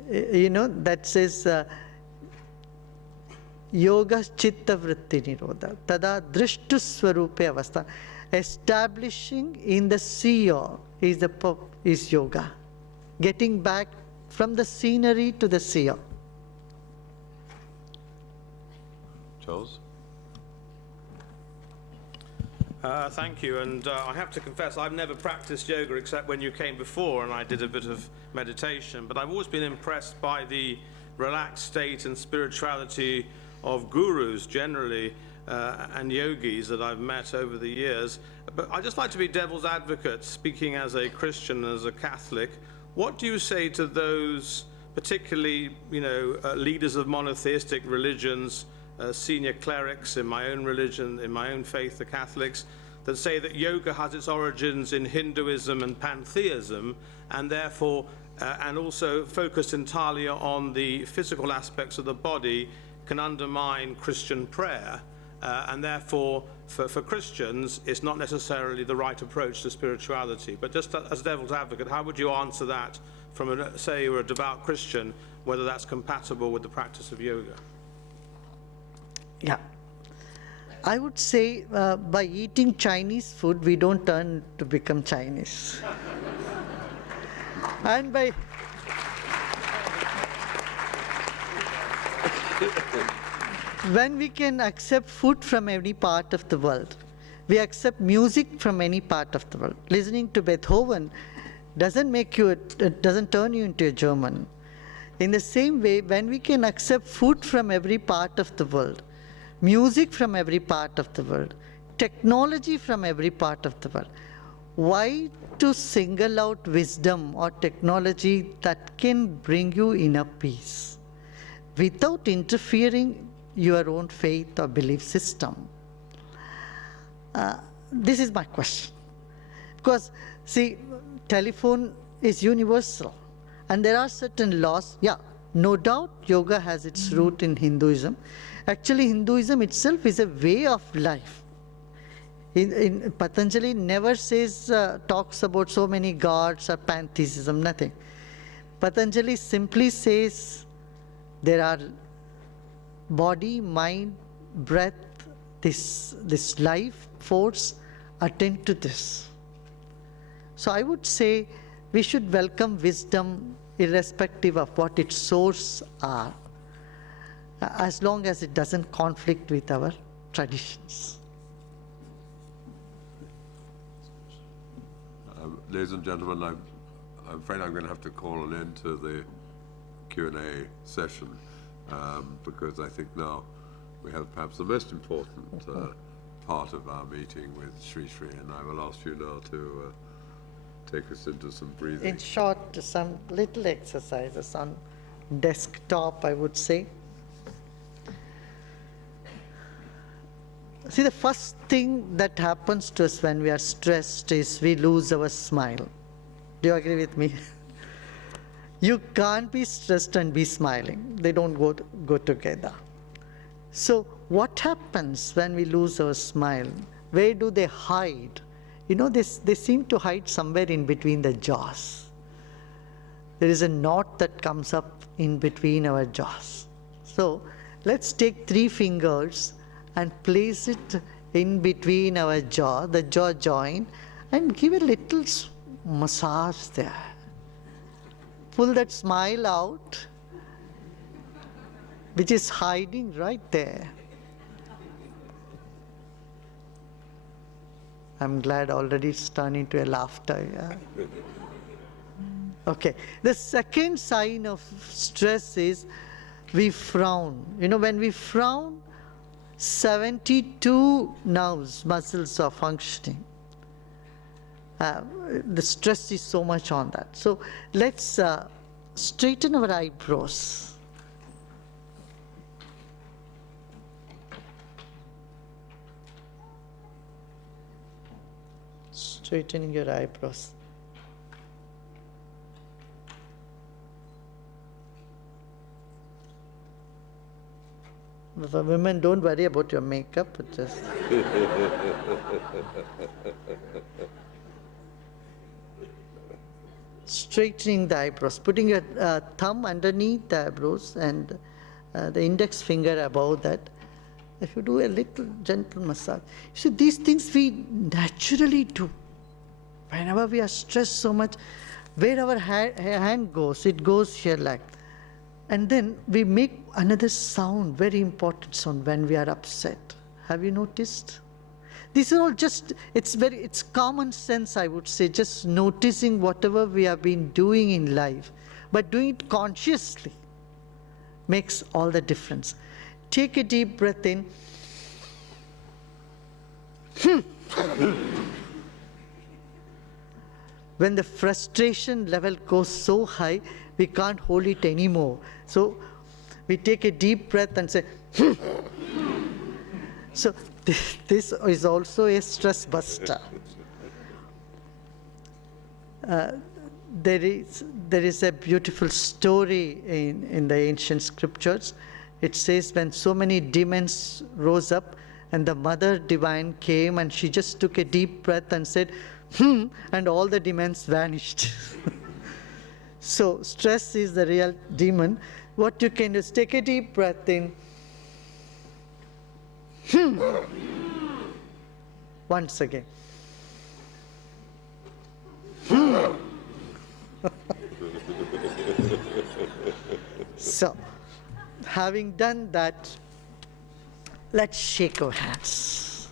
that says, Yoga Chitta Vritti Nirodha, Tada Drishtu Swarupe Avastha. Establishing in the seer is yoga. Getting back from the scenery to the seer. Charles? Thank you, and I have to confess I've never practiced yoga except when you came before and I did a bit of meditation, but I've always been impressed by the relaxed state and spirituality of gurus generally and yogis that I've met over the years. But I'd just like to be devil's advocate, speaking as a Christian, as a Catholic. What do you say to those, particularly, leaders of monotheistic religions, senior clerics in my own religion, in my own faith, the Catholics, that say that yoga has its origins in Hinduism and pantheism, and therefore, and also focused entirely on the physical aspects of the body, can undermine Christian prayer, and therefore, for Christians, it's not necessarily the right approach to spirituality. But just as devil's advocate, how would you answer that from, say, you're a devout Christian, whether that's compatible with the practice of yoga? Yeah. I would say by eating Chinese food, we don't turn to become Chinese. And by when we can accept food from any part of the world, we accept music from any part of the world. Listening to Beethoven doesn't turn you into a German. In the same way, when we can accept food from every part of the world, music from every part of the world, technology from every part of the world, why to single out wisdom or technology that can bring you inner peace without interfering your own faith or belief system? This is my question. Because, see, telephone is universal, and there are certain laws. Yeah, no doubt yoga has its root in Hinduism. Actually, Hinduism itself is a way of life. In Patanjali never talks about so many gods or pantheism, nothing. Patanjali simply says there are body, mind, breath, this life force, attend to this. So I would say we should welcome wisdom irrespective of what its source are, as long as it doesn't conflict with our traditions. Ladies and gentlemen, I'm afraid I'm going to have to call an end to the Q&A session because I think now we have perhaps the most important part of our meeting with Sri Sri, and I will ask you now to take us into some breathing. In short, some little exercises on desktop, I would say. See, the first thing that happens to us when we are stressed is we lose our smile. Do you agree with me? You can't be stressed and be smiling. They don't go together. So what happens when we lose our smile? Where do they hide? They seem to hide somewhere in between the jaws. There is a knot that comes up in between our jaws. So let's take 3 fingers and place it in between our jaw, the jaw joint, and give a little massage there. pull that smile out, which is hiding right there. I'm glad already it's turned into a laughter. Yeah? Okay. The second sign of stress is we frown. You know, when we frown, 72 nerves, muscles are functioning. The stress is so much on that. So let's straighten our eyebrows. Straightening your eyebrows. For women, don't worry about your makeup, but just straightening the eyebrows, putting your thumb underneath the eyebrows and the index finger above that. If you do a little gentle massage, you see, these things we naturally do. Whenever we are stressed so much, where our hand goes, it goes here like. And then we make another sound, very important sound, when we are upset. Have you noticed? These are all just, it's common sense, I would say, just noticing whatever we have been doing in life, but doing it consciously makes all the difference. Take a deep breath in. When the frustration level goes so high, we can't hold it anymore. So we take a deep breath and say, So this is also a stress buster. There is a beautiful story in the ancient scriptures. It says when so many demons rose up and the Mother Divine came and she just took a deep breath and said, and all the demons vanished. So stress is the real demon. What you can do is take a deep breath in. Once again. So, having done that, let's shake our hands.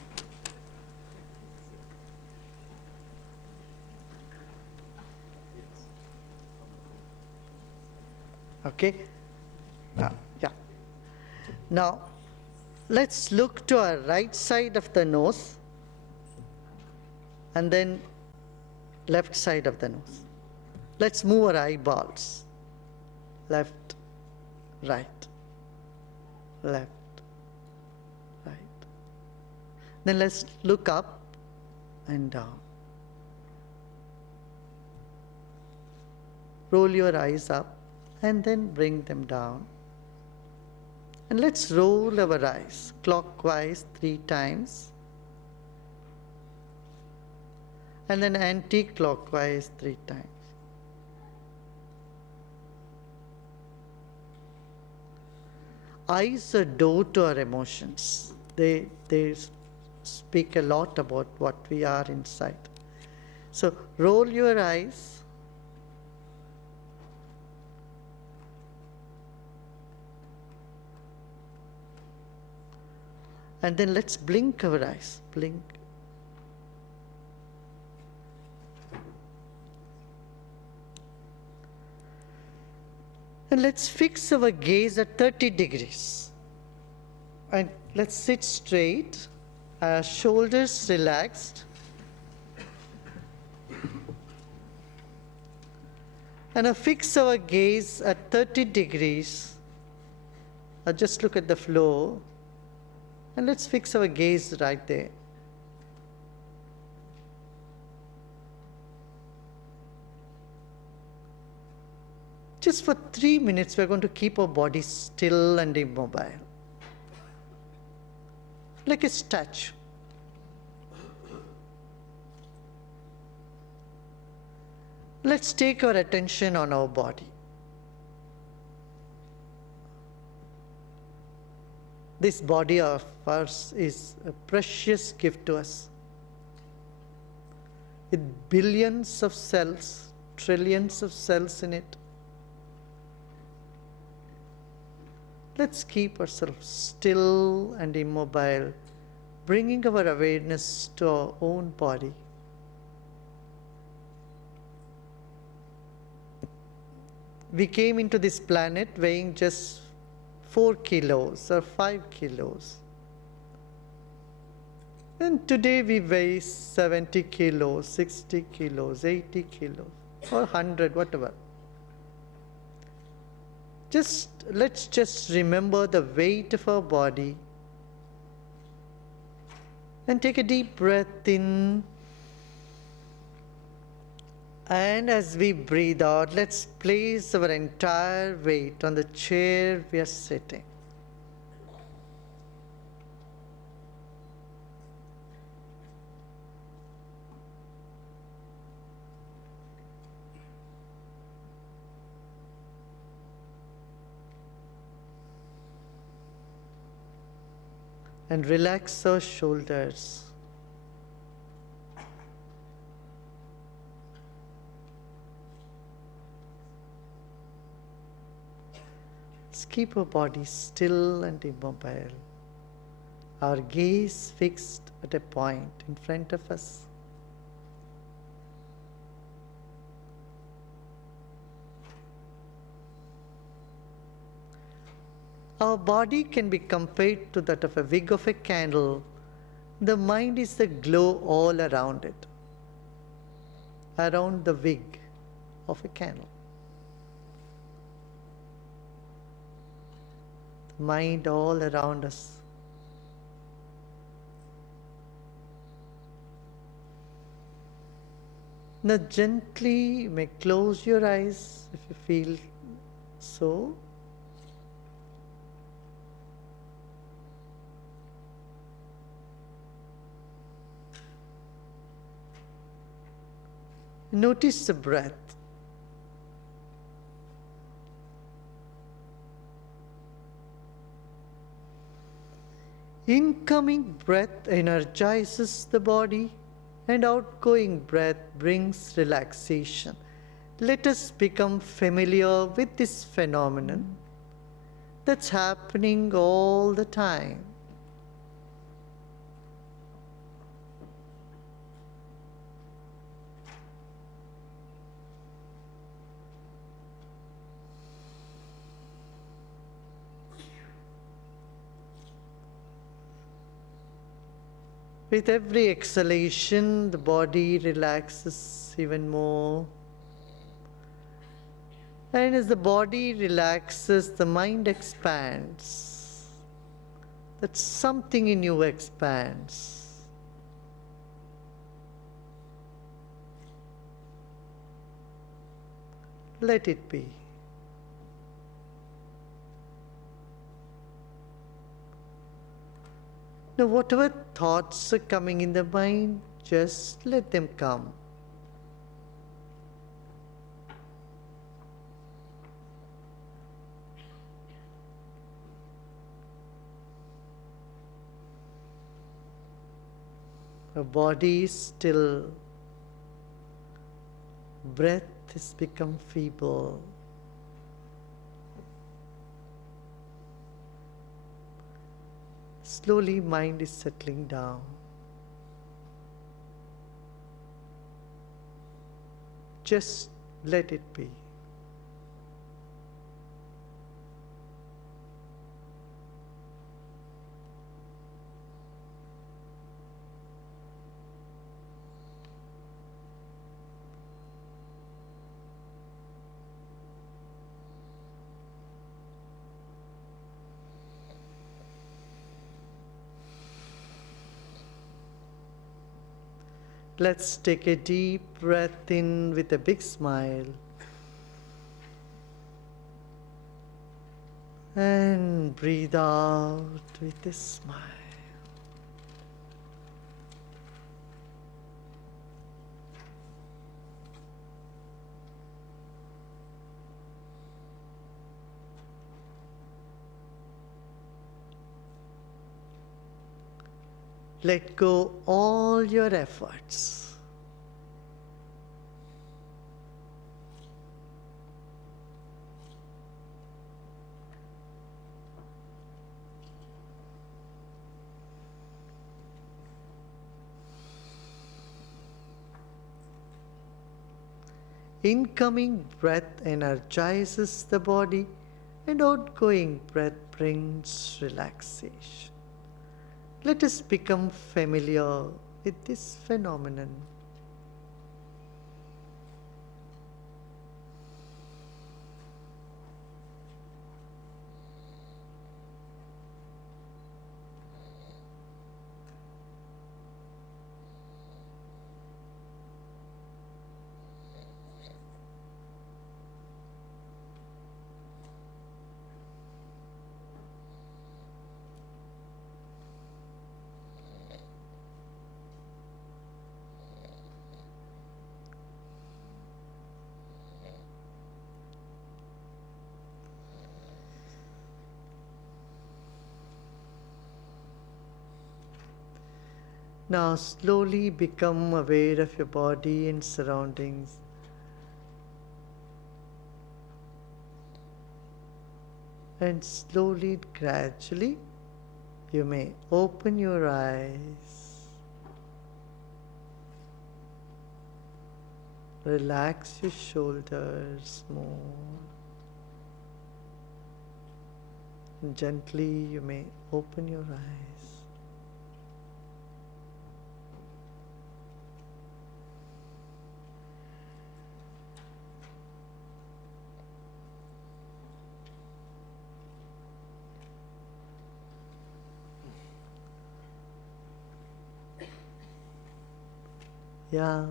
Okay? Yeah. Now, let's look to our right side of the nose and then left side of the nose. Let's move our eyeballs. Left, right, left, right. Then let's look up and down. Roll your eyes up and then bring them down. And let's roll our eyes clockwise 3 times. And then anti-clockwise 3 times. Eyes are door to our emotions. They speak a lot about what we are inside. So roll your eyes. And then let's blink our eyes. Blink. And let's fix our gaze at 30 degrees. And let's sit straight, shoulders relaxed. And fix our gaze at 30 degrees. Just look at the floor. And let's fix our gaze right there. Just for 3 minutes, we're going to keep our body still and immobile. Like a statue. Let's take our attention on our body. This body of ours is a precious gift to us. With billions of cells, trillions of cells in it. Let's keep ourselves still and immobile, bringing our awareness to our own body. We came into this planet weighing just 4 kilos or 5 kilos. And today we weigh 70 kilos, 60 kilos, 80 kilos, or 100, whatever. Let's just remember the weight of our body and take a deep breath in. And as we breathe out, let's place our entire weight on the chair we are sitting. And relax our shoulders. Let's keep our body still and immobile. Our gaze fixed at a point in front of us. Our body can be compared to that of a wick of a candle. The mind is the glow all around it, around the wick of a candle. The mind all around us. Now gently you may close your eyes if you feel so. Notice the breath. Incoming breath energizes the body, and outgoing breath brings relaxation. Let us become familiar with this phenomenon that's happening all the time. With every exhalation, the body relaxes even more. And as the body relaxes, the mind expands. That something in you expands. Let it be. Now, whatever thoughts are coming in the mind, just let them come. The body is still. Breath has become feeble. Slowly, mind is settling down. Just let it be. Let's take a deep breath in with a big smile. And breathe out with a smile. Let go all your efforts. Incoming breath energizes the body, and outgoing breath brings relaxation. Let us become familiar with this phenomenon. Now slowly become aware of your body and surroundings. And slowly, gradually, you may open your eyes. Relax your shoulders more. And gently, you may open your eyes. Yeah.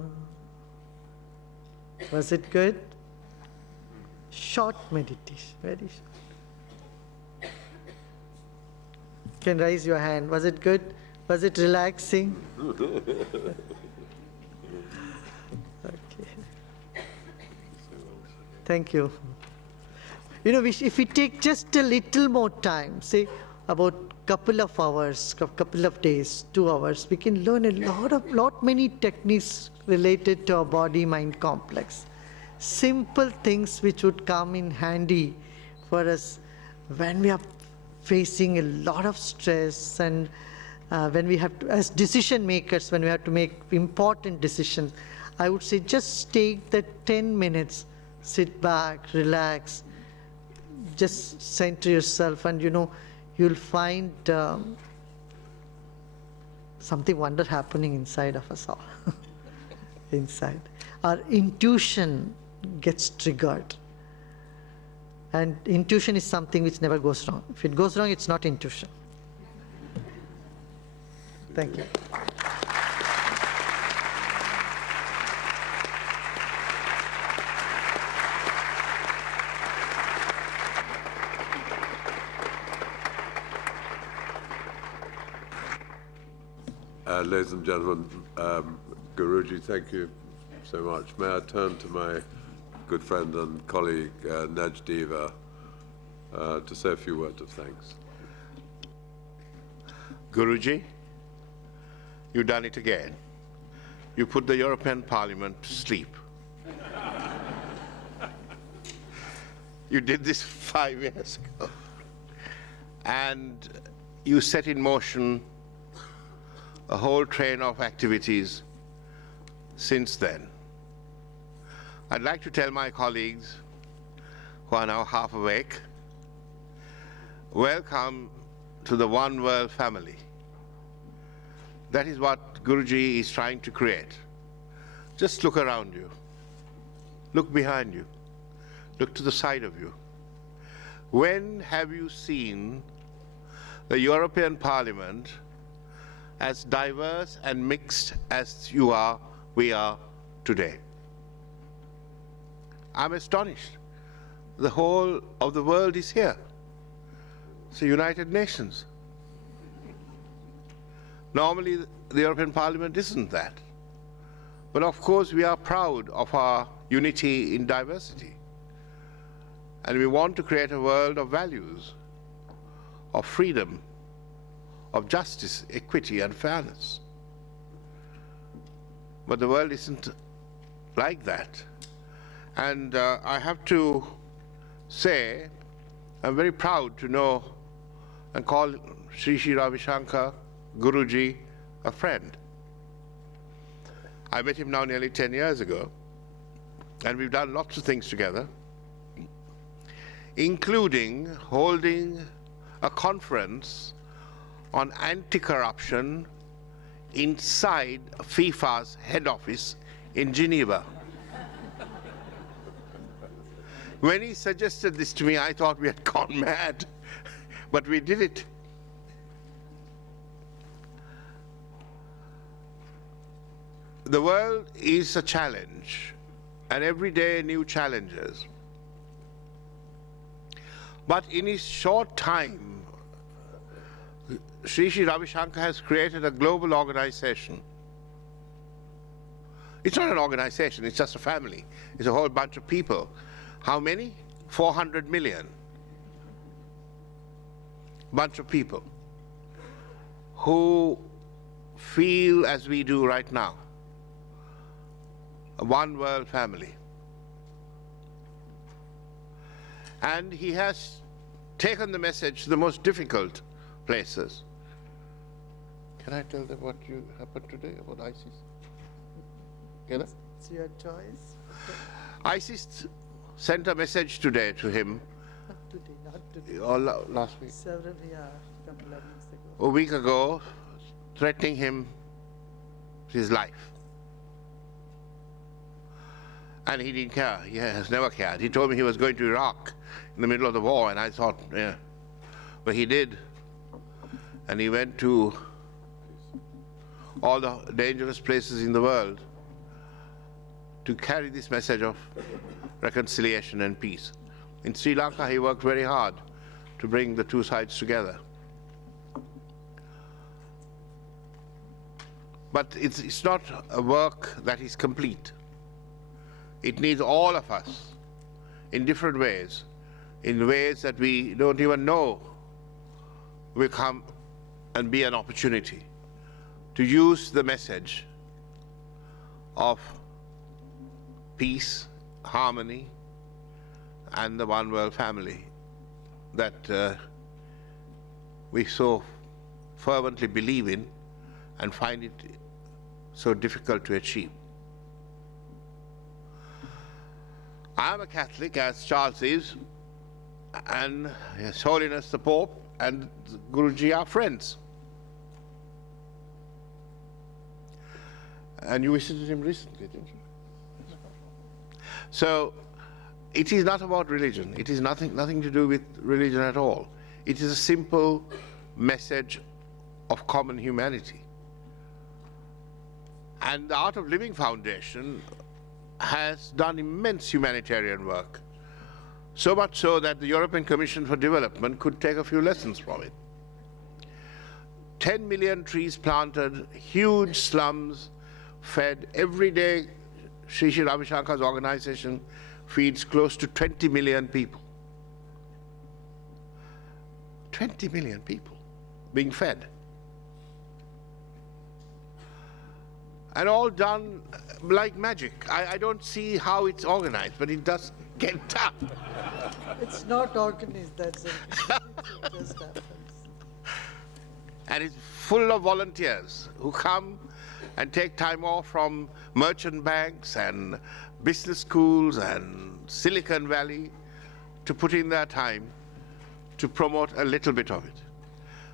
Was it good? Short meditation, very short. You can raise your hand. Was it good? Was it relaxing? Okay. Thank you. You know, if we take just a little more time, say about couple of hours, couple of days, 2 hours, we can learn lot many techniques related to our body-mind complex. Simple things which would come in handy for us when we are facing a lot of stress and when we have to, as decision makers, when we have to make important decisions. I would say just take the 10 minutes, sit back, relax, just center yourself, and you'll find something wonder happening inside of us all. Inside. Our intuition gets triggered. And intuition is something which never goes wrong. If it goes wrong, it's not intuition. Thank you. Ladies and gentlemen, Guruji, thank you so much. May I turn to my good friend and colleague, Najdeva, to say a few words of thanks. Guruji, you've done it again. You put the European Parliament to sleep. You did this 5 years ago. And you set in motion a whole train of activities since then. I'd like to tell my colleagues who are now half awake, welcome to the One World family. That is what Guruji is trying to create. Just look around you. Look behind you. Look to the side of you. When have you seen the European Parliament as diverse and mixed as we are today? I'm astonished. The whole of the world is here. It's the United Nations. Normally, the European Parliament isn't that. But of course, we are proud of our unity in diversity. And we want to create a world of values, of freedom, of justice, equity, and fairness. But the world isn't like that. And I have to say, I'm very proud to know and call Sri Sri Ravi Shankar, Guruji, a friend. I met him now nearly 10 years ago, and we've done lots of things together, including holding a conference on anti-corruption inside FIFA's head office in Geneva. When he suggested this to me, I thought we had gone mad, but we did it. The world is a challenge, and every day new challenges. But in his short time, Sri Sri Ravi Shankar has created a global organization. It's not an organization, it's just a family. It's a whole bunch of people. How many? 400 million. Bunch of people who feel as we do right now. A one world family. And he has taken the message to the most difficult places. Can I tell them what happened today about ISIS? Can I? It's your choice. ISIS sent a message today to him. Not today, not today. Or last week. Several, couple of weeks ago. A week ago, threatening him his life. And he didn't care. He has never cared. He told me he was going to Iraq in the middle of the war, and I thought, yeah. But he did. And he went to all the dangerous places in the world to carry this message of reconciliation and peace. In Sri Lanka, he worked very hard to bring the two sides together. But it's not a work that is complete. It needs all of us in different ways, in ways that we don't even know will come and be an opportunity to use the message of peace, harmony, and the one world family that we so fervently believe in and find it so difficult to achieve. I am a Catholic, as Charles is, and His Holiness the Pope and Guruji are friends. And you visited him recently, didn't you? So it is not about religion. It is nothing to do with religion at all. It is a simple message of common humanity. And the Art of Living Foundation has done immense humanitarian work, so much so that the European Commission for Development could take a few lessons from it. 10 million trees planted, huge slums fed. Every day, Sri Sri Ravi Shankar's organization feeds close to 20 million people. 20 million people being fed. And all done like magic. I don't see how it's organized, but it does get done. It's not organized, that's it. It just happens. And it's full of volunteers who come and take time off from merchant banks and business schools and Silicon Valley to put in their time to promote a little bit of it.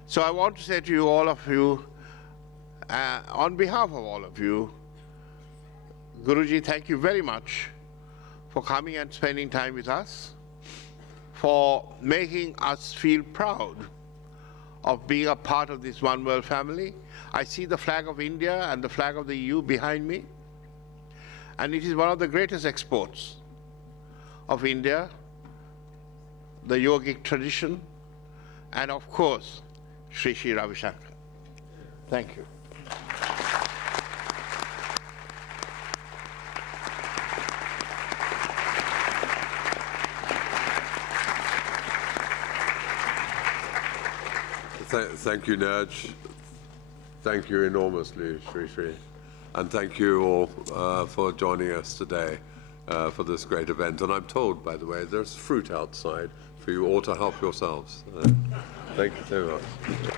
So I want to say to you, all of you, on behalf of all of you, Guruji, thank you very much for coming and spending time with us, for making us feel proud of being a part of this one world family. I see the flag of India and the flag of the EU behind me, and it is one of the greatest exports of India, the yogic tradition, and of course, Sri Sri Ravi Shankar. Thank you. Thank you, Naj. Thank you enormously, Sri Sri. And thank you all for joining us today for this great event. And I'm told, by the way, there's fruit outside for you all to help yourselves. Thank you so much.